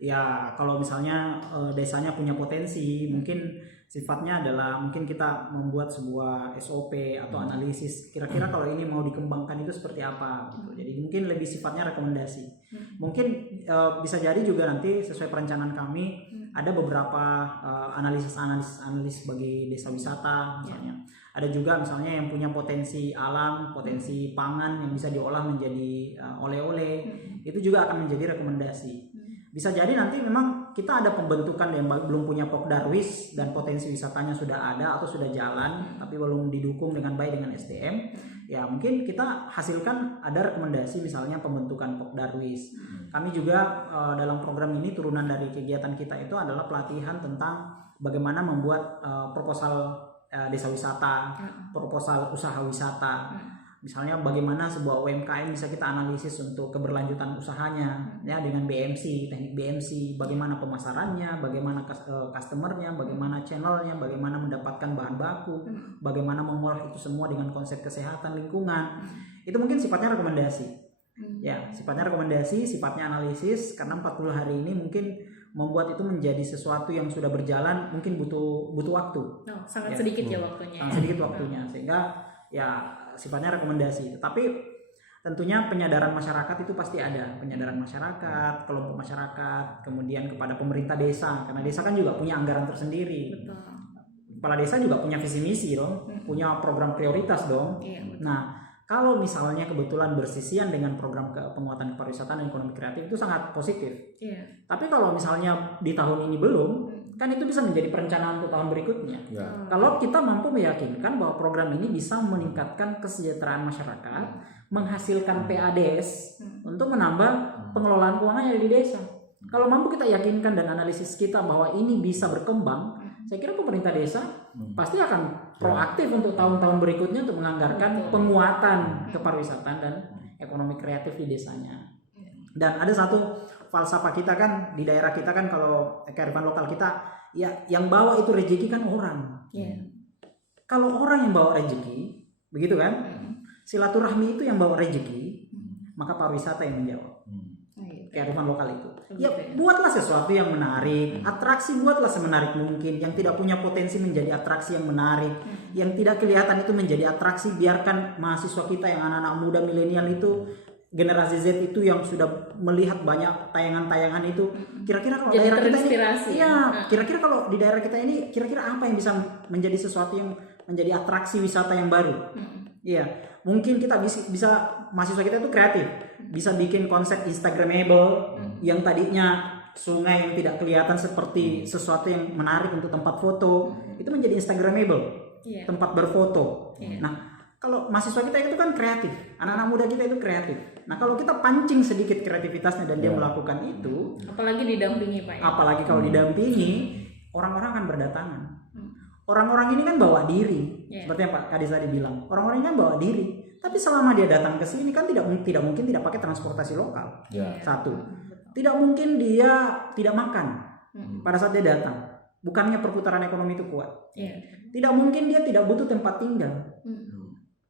ya kalau misalnya desanya punya potensi mungkin sifatnya adalah mungkin kita membuat sebuah SOP atau analisis kira-kira kalau ini mau dikembangkan itu seperti apa gitu. Jadi mungkin lebih sifatnya rekomendasi. Mungkin bisa jadi juga nanti sesuai perencanaan kami ada beberapa analisis bagi desa wisata misalnya. Ada juga misalnya yang punya potensi alam, potensi pangan yang bisa diolah menjadi oleh-oleh. Itu juga akan menjadi rekomendasi. Bisa jadi nanti memang kita ada pembentukan yang belum punya Pokdarwis dan potensi wisatanya sudah ada atau sudah jalan tapi belum didukung dengan baik dengan SDM. Ya mungkin kita hasilkan ada rekomendasi misalnya pembentukan Pokdarwis. Kami juga dalam program ini turunan dari kegiatan kita itu adalah pelatihan tentang bagaimana membuat proposal desa wisata, proposal usaha wisata. Misalnya bagaimana sebuah UMKM bisa kita analisis untuk keberlanjutan usahanya ya dengan BMC, teknik BMC, bagaimana pemasarannya, bagaimana customernya, bagaimana channelnya, bagaimana mendapatkan bahan baku, bagaimana mengolah itu semua dengan konsep kesehatan lingkungan. Itu mungkin sifatnya rekomendasi. Ya, sifatnya rekomendasi, sifatnya analisis karena 40 hari ini mungkin membuat itu menjadi sesuatu yang sudah berjalan mungkin butuh waktu. Sangat sedikit ya waktunya. Sangat sedikit waktunya sehingga ya sifatnya rekomendasi. Tetapi tentunya penyadaran masyarakat itu pasti ada, penyadaran masyarakat, kelompok masyarakat, kemudian kepada pemerintah desa karena desa kan juga punya anggaran tersendiri. Betul. Kepala desa juga punya visi misi dong, punya program prioritas dong. Nah, kalau misalnya kebetulan bersisian dengan program penguatan pariwisata dan ekonomi kreatif itu sangat positif. Tapi kalau misalnya di tahun ini belum, kan itu bisa menjadi perencanaan untuk tahun berikutnya. Kalau kita mampu meyakinkan bahwa program ini bisa meningkatkan kesejahteraan masyarakat, menghasilkan PADS untuk menambah pengelolaan keuangan yang ada di desa. Kalau mampu kita yakinkan dan analisis kita bahwa ini bisa berkembang, saya kira pemerintah desa pasti akan proaktif untuk tahun-tahun berikutnya untuk menganggarkan penguatan kepariwisataan dan ekonomi kreatif di desanya. Dan ada satu falsafah kita kan di daerah kita kan kalau kearifan lokal kita ya yang bawa itu rezeki kan orang. Kalau orang yang bawa rezeki, begitu kan? Silaturahmi itu yang bawa rezeki, maka pariwisata yang menjawab. kearifan lokal itu. Begitu Ya buatlah sesuatu yang menarik, atraksi buatlah semenarik mungkin. Yang tidak punya potensi menjadi atraksi yang menarik, yang tidak kelihatan itu menjadi atraksi. Biarkan mahasiswa kita yang anak-anak muda milenial itu, generasi Z itu yang sudah melihat banyak tayangan-tayangan itu, kira-kira kalau Jadi daerah kita ini, terinspirasi, iya, kira-kira kalau di daerah kita ini, kira-kira apa yang bisa menjadi sesuatu yang menjadi atraksi wisata yang baru? Iya, mungkin kita bisa mahasiswa kita itu kreatif, bisa bikin konsep Instagramable yang tadinya sungai yang tidak kelihatan seperti sesuatu yang menarik untuk tempat foto, itu menjadi Instagramable, tempat berfoto. Nah, kalau mahasiswa kita itu kan kreatif, anak-anak muda kita itu kreatif. Nah, kalau kita pancing sedikit kreativitasnya dan dia melakukan itu, apalagi didampingi Pak ya? Apalagi kalau didampingi, orang-orang akan berdatangan. Orang-orang ini kan bawa diri, seperti yang Pak Kadis tadi bilang. Orang-orang ini kan bawa diri, tapi selama dia datang ke sini kan tidak mungkin tidak pakai transportasi lokal. Satu, tidak mungkin dia tidak makan pada saat dia datang. Bukannya perputaran ekonomi itu kuat. Tidak mungkin dia tidak butuh tempat tinggal.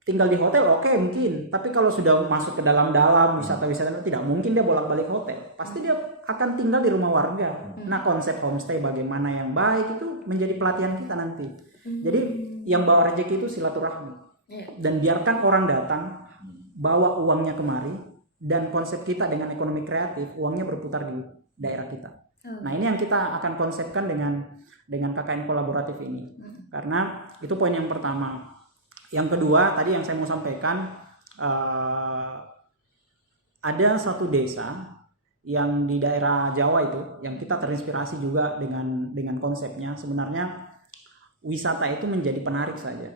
Tinggal di hotel oke, mungkin, tapi kalau sudah masuk ke dalam-dalam wisata-wisata tidak mungkin dia bolak-balik hotel. Pasti dia akan tinggal di rumah warga. Nah, konsep homestay bagaimana yang baik itu menjadi pelatihan kita nanti. Jadi yang bawa rezeki itu silaturahmi. Dan biarkan orang datang bawa uangnya kemari, dan konsep kita dengan ekonomi kreatif, uangnya berputar di daerah kita. Nah, ini yang kita akan konsepkan dengan KKN kolaboratif ini. Karena itu poin yang pertama. Yang kedua, tadi yang saya mau sampaikan, ada satu desa yang di daerah Jawa itu, yang kita terinspirasi juga dengan konsepnya. Sebenarnya wisata itu menjadi penarik saja.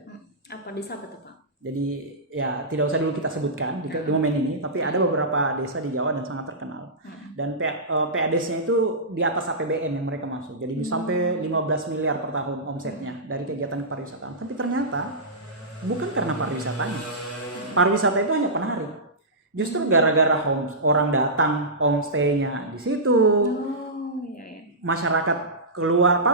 Apa desa apa tuh Pak? Jadi ya tidak usah dulu kita sebutkan di momen ini, tapi ada beberapa desa di Jawa dan sangat terkenal. Dan PADS-nya itu di atas APBN yang mereka masuk. Jadi bisa sampai 15 miliar per tahun omsetnya dari kegiatan pariwisata. Tapi ternyata bukan karena pariwisatanya. Pariwisata itu hanya penarik. Justru gara-gara orang datang homestay-nya di situ. Masyarakat keluar,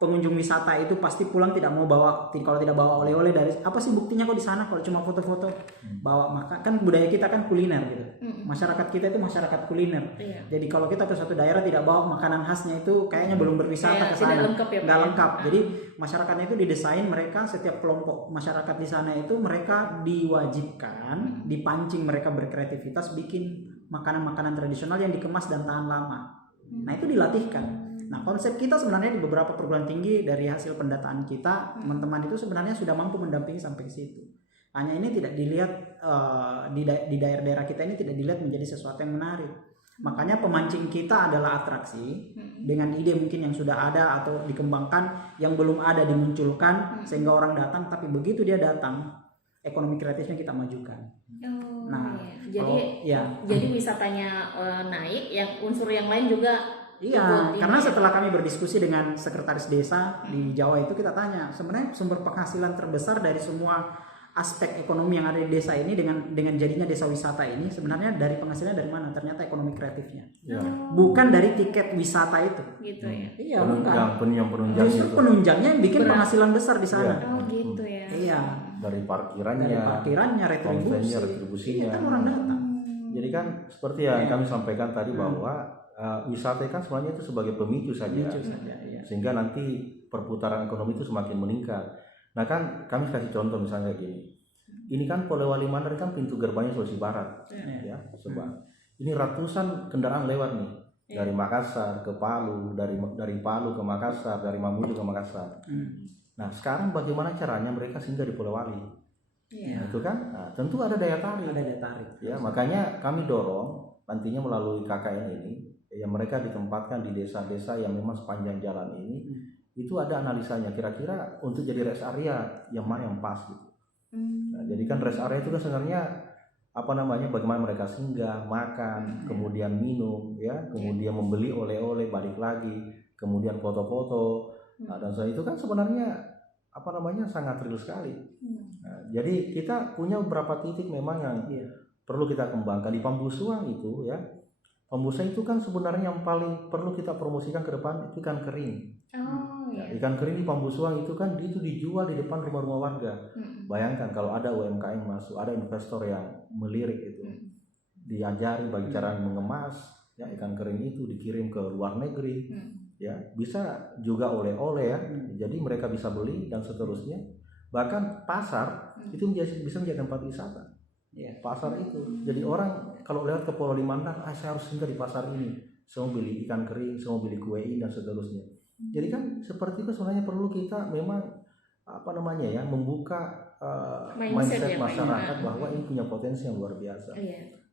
pengunjung wisata itu pasti pulang tidak mau bawa, kalau tidak bawa oleh-oleh dari apa sih buktinya kok di sana kalau cuma foto-foto bawa makan. Kan budaya kita kan kuliner gitu. Masyarakat kita itu masyarakat kuliner. Jadi kalau kita ke suatu daerah tidak bawa makanan khasnya itu kayaknya belum berwisata ke sana. Nggak lengkap. Jadi masyarakatnya itu didesain, mereka setiap kelompok masyarakat di sana itu mereka diwajibkan, dipancing mereka berkreativitas bikin makanan-makanan tradisional yang dikemas dan tahan lama. Nah, itu dilatihkan. Nah, konsep kita sebenarnya di beberapa perguruan tinggi dari hasil pendataan kita, teman-teman itu sebenarnya sudah mampu mendampingi sampai ke situ. Hanya ini tidak dilihat di daerah-daerah kita ini tidak dilihat menjadi sesuatu yang menarik. Makanya pemancing kita adalah atraksi dengan ide mungkin yang sudah ada atau dikembangkan, yang belum ada dimunculkan sehingga orang datang. Tapi begitu dia datang, ekonomi kreatifnya kita majukan. Jadi wisatanya naik, yang unsur yang lain juga. Iya, karena setelah kami berdiskusi dengan sekretaris desa di Jawa itu, kita tanya sebenarnya sumber penghasilan terbesar dari semua aspek ekonomi yang ada di desa ini dengan jadinya desa wisata ini sebenarnya dari penghasilan dari mana? Ternyata ekonomi kreatifnya, bukan dari tiket wisata itu. Gitu ya. Iya, bukan. Penunjang Justru penunjangnya yang bikin penghasilan besar di sana. Oh gitu ya. Iya. Dari parkirannya, retribusinya. Iya, kan orang datang. Jadi kan seperti yang kami sampaikan tadi bahwa wisata kan sebenarnya itu sebagai pemicu saja, sehingga nanti perputaran ekonomi itu semakin meningkat. Nah kan kami kasih contoh misalnya gini, ini kan Polewali Mandar kan pintu gerbangnya Sulawesi Barat, ya coba. Ini ratusan kendaraan lewat nih dari Makassar ke Palu, dari Palu ke Makassar, dari Mamuju ke Makassar. Nah sekarang bagaimana caranya mereka singgah di Polewali? Nah, itu kan, tentu ada daya tarik. Ya makanya kami dorong nantinya melalui KKN ini. Ya mereka ditempatkan di desa-desa yang memang sepanjang jalan ini itu ada analisanya kira-kira untuk jadi rest area yang mana yang pas gitu. Nah, jadi kan rest area itu kan sebenarnya bagaimana mereka singgah, makan, kemudian minum, ya, kemudian membeli oleh-oleh, balik lagi, kemudian foto-foto. Nah, dan soal itu kan sebenarnya sangat real sekali. Nah, jadi kita punya beberapa titik memang yang perlu kita kembangkan di Pambusuang itu ya. Pambusuang itu kan sebenarnya yang paling perlu kita promosikan ke depan itu ikan kering. Ikan kering di Pambusuang itu kan itu dijual di depan rumah-rumah warga. Bayangkan kalau ada UMKM masuk, ada investor yang melirik itu, diajari bagi cara mengemas, ya ikan kering itu dikirim ke luar negeri, ya bisa juga oleh-oleh ya, jadi mereka bisa beli dan seterusnya. Bahkan pasar itu bisa menjadi tempat wisata. Pasar itu, jadi orang kalau lewat ke Pulau Limandar, saya harus singgah di pasar ini, saya mau beli ikan kering, saya mau beli kue ini dan seterusnya. Jadi kan seperti itu sebenarnya perlu kita memang membuka mindset masyarakat bahwa ini punya potensi yang luar biasa.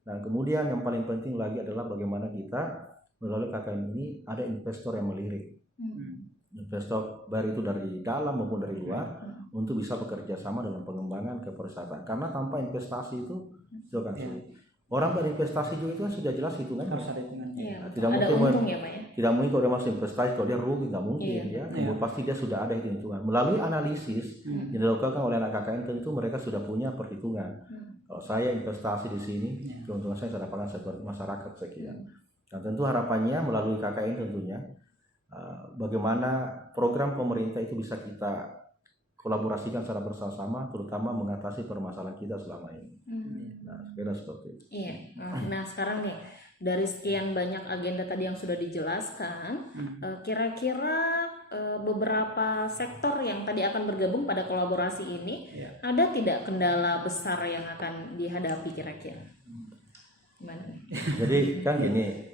Nah kemudian yang paling penting lagi adalah bagaimana kita melalui KKN ini ada investor yang melirik, investor baik itu dari dalam maupun dari luar, untuk bisa bekerja sama dalam pengembangan kepariwisataan. Karena tanpa investasi itu kan sulit. Orang berinvestasi juga itu kan sudah jelas hitungannya. Harus ada hitungannya. Tidak mungkin tidak mungkin kalau dia masuk investasi kalau dia rugi, nggak mungkin ya. Pasti dia sudah ada hitungan. Melalui analisis yang dilakukan oleh anak KKN tentu mereka sudah punya perhitungan. Kalau saya investasi di sini, keuntungan saya dapatkan seperti masyarakat sekian. Dan tentu harapannya melalui KKN tentunya bagaimana program pemerintah itu bisa kita kolaborasikan secara bersama-sama, terutama mengatasi permasalahan kita selama ini. Nah, sekira seperti itu. Iya. Nah, sekarang nih dari sekian banyak agenda tadi yang sudah dijelaskan, kira-kira beberapa sektor yang tadi akan bergabung pada kolaborasi ini, ada tidak kendala besar yang akan dihadapi kira-kira? Gimana? Jadi kan gini,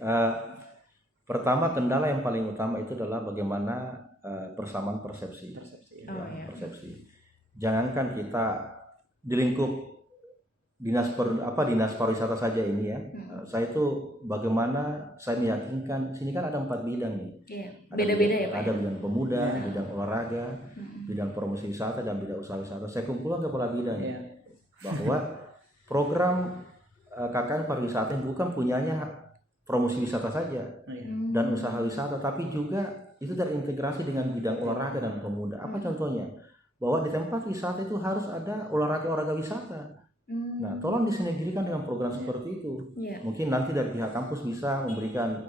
pertama kendala yang paling utama itu adalah bagaimana persamaan persepsi. Persepsi. Jangankan kita di lingkup dinas pariwisata saja ini ya. Saya itu bagaimana saya meyakinkan sini kan ada 4 bidang nih. Beda-beda ya Pak. Ada bidang pemuda, bidang olahraga, bidang promosi wisata dan bidang usaha wisata. Saya kumpulkan kepala bidang bahwa program KKN pariwisata bukan punyanya promosi wisata saja dan usaha wisata, tapi juga itu terintegrasi dengan bidang olahraga dan pemuda. Apa contohnya? Bahwa di tempat wisata itu harus ada olahraga wisata. Nah, tolong disinergikan dengan program seperti itu. Mungkin nanti dari pihak kampus bisa memberikan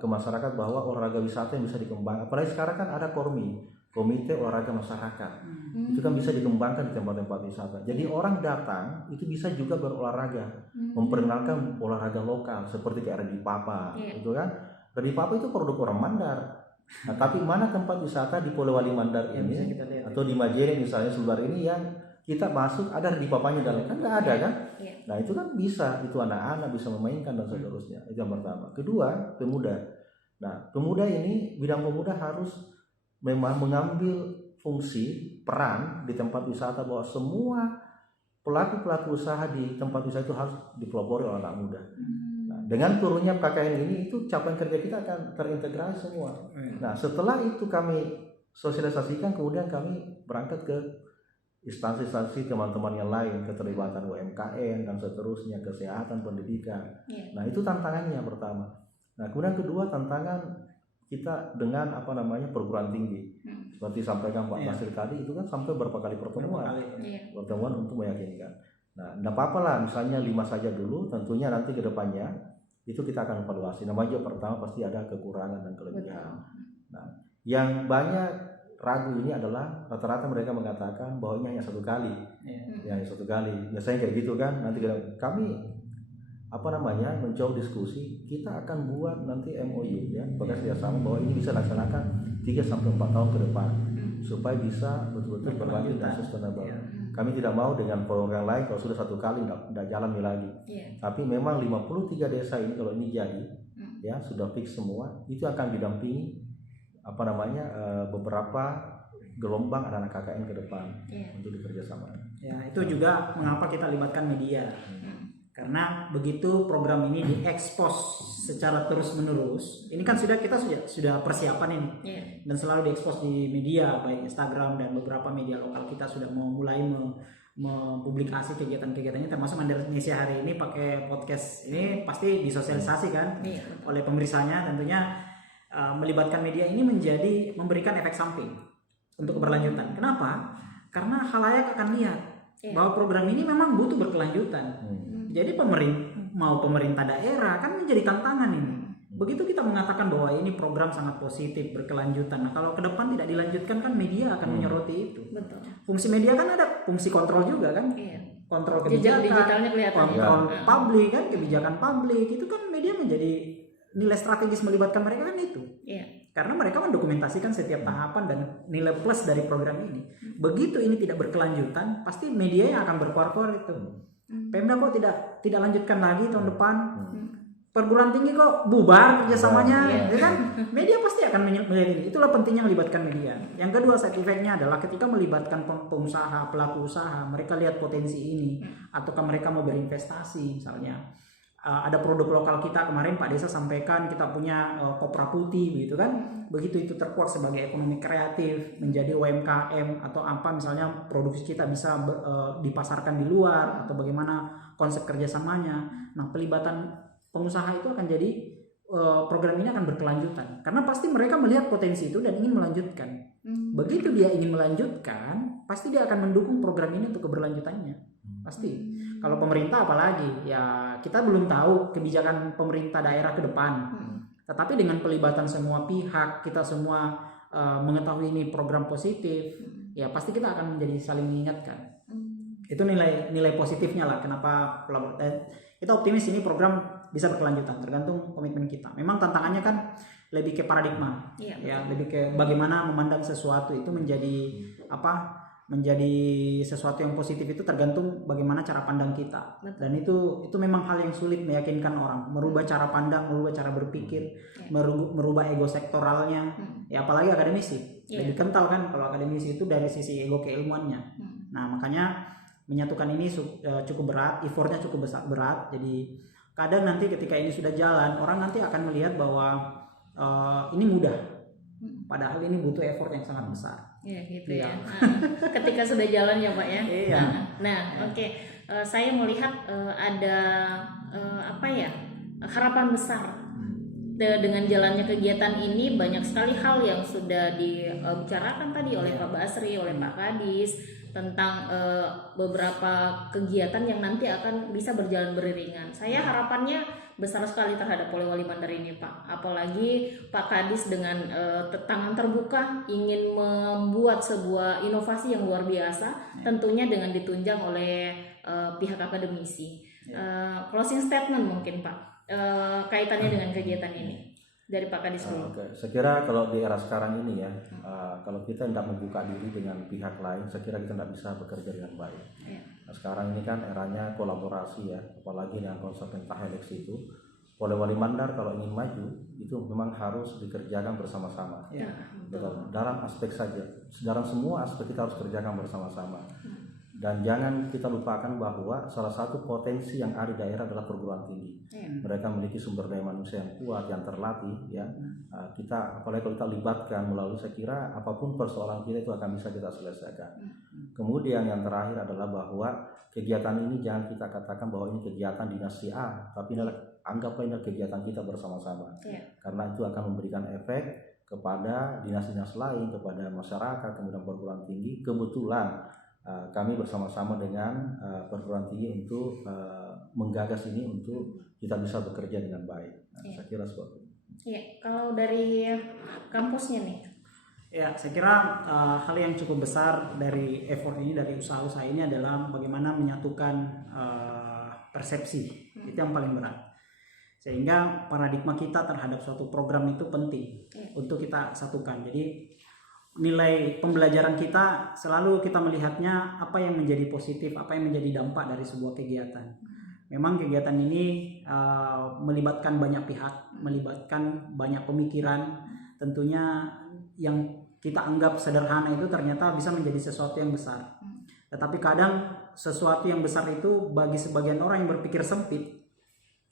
ke masyarakat bahwa olahraga wisata yang bisa dikembangkan. Apalagi sekarang kan ada komite olahraga masyarakat. Itu kan bisa dikembangkan di tempat-tempat wisata. Jadi orang datang itu bisa juga berolahraga, memperkenalkan olahraga lokal seperti kayak Redi Papa, gitu kan. Redi Papa itu produk orang Mandar. Nah, tapi mana tempat wisata di Polewali Mandar ini atau di Majene misalnya Sumbar ini yang kita masuk ada Redi Papanya dan lain kan nggak ada kan? Nah itu kan bisa, itu anak-anak bisa memainkan dan seterusnya. Itu yang pertama. Kedua, pemuda. Nah pemuda ini, bidang pemuda harus memang mengambil fungsi peran di tempat wisata bahwa semua pelaku usaha di tempat wisata itu harus dipelopori oleh anak muda. Nah, dengan turunnya KKN ini itu capaian kerja kita akan terintegrasi semua. Nah setelah itu kami sosialisasikan, kemudian kami berangkat ke instansi-instansi teman-teman yang lain, keterlibatan UMKM dan seterusnya, kesehatan, pendidikan. Nah itu tantangannya pertama. Nah kemudian kedua, tantangan kita dengan perguruan tinggi. Seperti sampaikan Pak Basir tadi, itu kan sampai berapa kali pertemuan untuk meyakinkan. Nah tidak apa-apa lah, misalnya 5 saja dulu, tentunya nanti ke depannya itu kita akan evaluasi. Namanya juga pertama pasti ada kekurangan dan kelebihan. Nah yang banyak ragu ini adalah rata-rata mereka mengatakan bahwa ini hanya 1 kali, hanya 1 kali. Biasanya kayak gitu kan. Nanti kami mencoba diskusi, kita akan buat nanti MOU ya, bekas kerjasama bahwa ini bisa dilaksanakan 3-4 tahun ke depan supaya bisa betul-betul berlanjut dan sustainable. Kami tidak mau dengan program lain kalau sudah 1 kali tidak jalan lagi. Tapi memang 53 desa ini kalau ini jadi ya sudah fix semua, itu akan didampingi beberapa gelombang anak-anak KKN ke depan untuk dikerjasamakan. Ya, itu juga mengapa kita libatkan media. Karena begitu program ini diekspos secara terus-menerus, ini kan kita sudah persiapan ini. Dan selalu diekspos di media baik Instagram dan beberapa media lokal kita sudah mulai mempublikasi kegiatan-kegiatannya, termasuk Mandar Indonesia hari ini pakai podcast ini pasti disosialisasikan oleh pemirsanya. Tentunya melibatkan media ini memberikan efek samping untuk keberlanjutan. Kenapa? Karena khalayak akan lihat bahwa program ini memang butuh berkelanjutan. Jadi pemerintah daerah kan menjadi tantangan ini. Begitu kita mengatakan bahwa ini program sangat positif, berkelanjutan. Nah, kalau ke depan tidak dilanjutkan kan media akan menyoroti itu. Betul. Fungsi media kan ada fungsi kontrol juga kan? kontrol Jejak kebijakan, digitalnya kelihatan. kontrol Ya. publik kan, kebijakan publik itu kan media menjadi nilai strategis melibatkan mereka kan itu. Iya. Karena mereka mendokumentasikan setiap tahapan dan nilai plus dari program ini. Begitu ini tidak berkelanjutan, pasti media yang akan berkuar-kuar itu. Pemda kok tidak lanjutkan lagi tahun depan. Perguruan tinggi kok bubar kerjasamanya, ya kan? Media pasti akan melihat ini. Itulah pentingnya melibatkan media. Yang kedua side effect-nya adalah ketika melibatkan pengusaha, pelaku usaha, mereka lihat potensi ini, ataukah mereka mau berinvestasi misalnya. Ada produk lokal kita kemarin Pak Desa sampaikan kita punya kopra putih gitu kan, begitu itu terkuak sebagai ekonomi kreatif menjadi UMKM atau apa misalnya produksi kita bisa dipasarkan di luar atau bagaimana konsep kerjasamanya. Nah pelibatan pengusaha itu akan jadi program ini akan berkelanjutan karena pasti mereka melihat potensi itu dan ingin melanjutkan. Begitu dia ingin melanjutkan pasti dia akan mendukung program ini untuk keberlanjutannya pasti. Kalau pemerintah apalagi ya kita belum tahu kebijakan pemerintah daerah ke depan. Tetapi dengan pelibatan semua pihak kita semua mengetahui ini program positif ya pasti kita akan menjadi saling mengingatkan. Itu nilai positifnya lah kenapa kita optimis ini program bisa berkelanjutan tergantung komitmen kita. Memang tantangannya kan lebih ke paradigma ya lebih ke bagaimana memandang sesuatu itu menjadi sesuatu yang positif itu tergantung bagaimana cara pandang kita. Dan itu memang hal yang sulit meyakinkan orang, merubah cara pandang, merubah cara berpikir, merubah ego sektoralnya. Ya apalagi akademisi. Lebih kental kan kalau akademisi itu dari sisi ego keilmuannya. Nah, makanya menyatukan ini cukup berat, effortnya cukup berat. Jadi kadang nanti ketika ini sudah jalan, orang nanti akan melihat bahwa ini mudah. Padahal ini butuh effort yang sangat besar. Ya gitu ya. Ketika sudah jalan ya Pak ya. Iya. Nah oke. Saya melihat ada harapan besar dengan jalannya kegiatan ini. Banyak sekali hal yang sudah dibicarakan tadi oleh Pak Basri, oleh Pak Kadis tentang beberapa kegiatan yang nanti akan bisa berjalan beriringan. Saya harapannya besar sekali terhadap Polewali Mandar ini Pak. Apalagi Pak Kadis dengan tangan terbuka ingin membuat sebuah inovasi yang luar biasa, tentunya dengan ditunjang oleh pihak akademisi. Closing statement mungkin Pak, kaitannya dengan kegiatan ini dari Pak Kadis dulu. Saya kira kalau di era sekarang ini ya, kalau kita tidak membuka diri dengan pihak lain, saya kira kita tidak bisa bekerja dengan baik. Nah, sekarang ini kan eranya kolaborasi ya, apalagi dengan konsep pentahelix itu. Polewali Mandar kalau ingin maju itu memang harus dikerjakan bersama-sama. Dalam aspek saja, dalam semua aspek kita harus kerjakan bersama-sama. Dan jangan kita lupakan bahwa salah satu potensi yang ada di daerah adalah perguruan tinggi. Mereka memiliki sumber daya manusia yang kuat, yang terlatih. Ya, kita apalagi kalau kita libatkan melalui, saya kira apapun persoalan kita itu akan bisa kita selesaikan. Kemudian yang terakhir adalah bahwa kegiatan ini jangan kita katakan bahwa ini kegiatan dinasti A, tapi anggaplah ini kegiatan kita bersama-sama. Karena itu akan memberikan efek kepada dinas-dinas lain, kepada masyarakat, kemudian perguruan tinggi. Kebetulan kami bersama-sama dengan perguruan tinggi untuk menggagas ini untuk kita bisa bekerja dengan baik. Saya kira seperti itu. Iya, kalau dari kampusnya nih? Ya, saya kira hal yang cukup besar dari effort ini, dari usaha-usaha ini adalah bagaimana menyatukan persepsi. Itu yang paling berat. Sehingga paradigma kita terhadap suatu program itu penting untuk kita satukan. Jadi nilai pembelajaran kita selalu kita melihatnya apa yang menjadi positif, apa yang menjadi dampak dari sebuah kegiatan. Memang kegiatan ini melibatkan banyak pihak, melibatkan banyak pemikiran. Tentunya yang kita anggap sederhana itu ternyata bisa menjadi sesuatu yang besar. Tetapi kadang sesuatu yang besar itu bagi sebagian orang yang berpikir sempit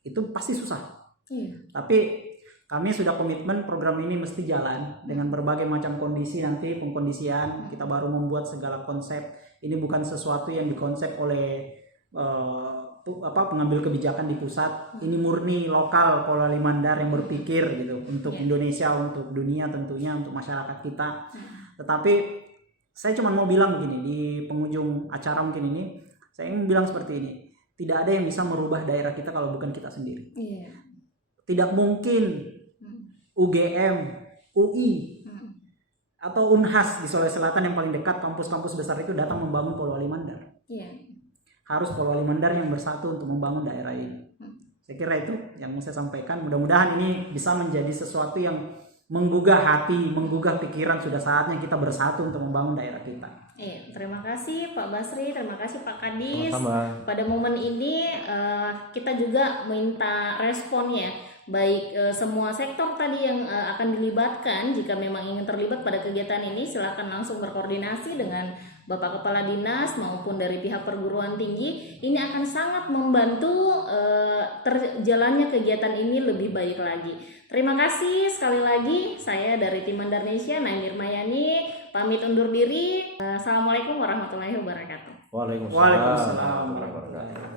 itu pasti susah. Tapi kami sudah komitmen program ini mesti jalan dengan berbagai macam kondisi, nanti pengkondisian kita baru membuat segala konsep. Ini bukan sesuatu yang dikonsep oleh pengambil kebijakan di pusat. Ini murni lokal Polewali Mandar yang berpikir gitu untuk Indonesia, untuk dunia tentunya, untuk masyarakat kita. Tetapi saya cuma mau bilang begini di penghujung acara mungkin ini, saya ingin bilang seperti ini. Tidak ada yang bisa merubah daerah kita kalau bukan kita sendiri. Tidak mungkin UGM, UI, atau Unhas di Sulawesi Selatan yang paling dekat, kampus-kampus besar itu datang membangun Polewali Mandar. harus Polwali Mandar yang bersatu untuk membangun daerah ini. Saya kira itu yang mau saya sampaikan. Mudah-mudahan ini bisa menjadi sesuatu yang menggugah hati, menggugah pikiran. Sudah saatnya kita bersatu untuk membangun daerah kita. Terima kasih Pak Basri, terima kasih Pak Kadis. Sama-sama. Pada momen ini kita juga minta responnya, baik semua sektor tadi yang akan dilibatkan. Jika memang ingin terlibat pada kegiatan ini, silakan langsung berkoordinasi dengan Bapak Kepala Dinas maupun dari pihak perguruan tinggi. Ini akan sangat membantu terjalannya kegiatan ini lebih baik lagi. Terima kasih sekali lagi. Saya dari tim Mandarnesia, Naimir Mayani, pamit undur diri. Assalamualaikum warahmatullahi wabarakatuh. Waalaikumsalam Waalaikumsalam warahmatullahi wabarakatuh.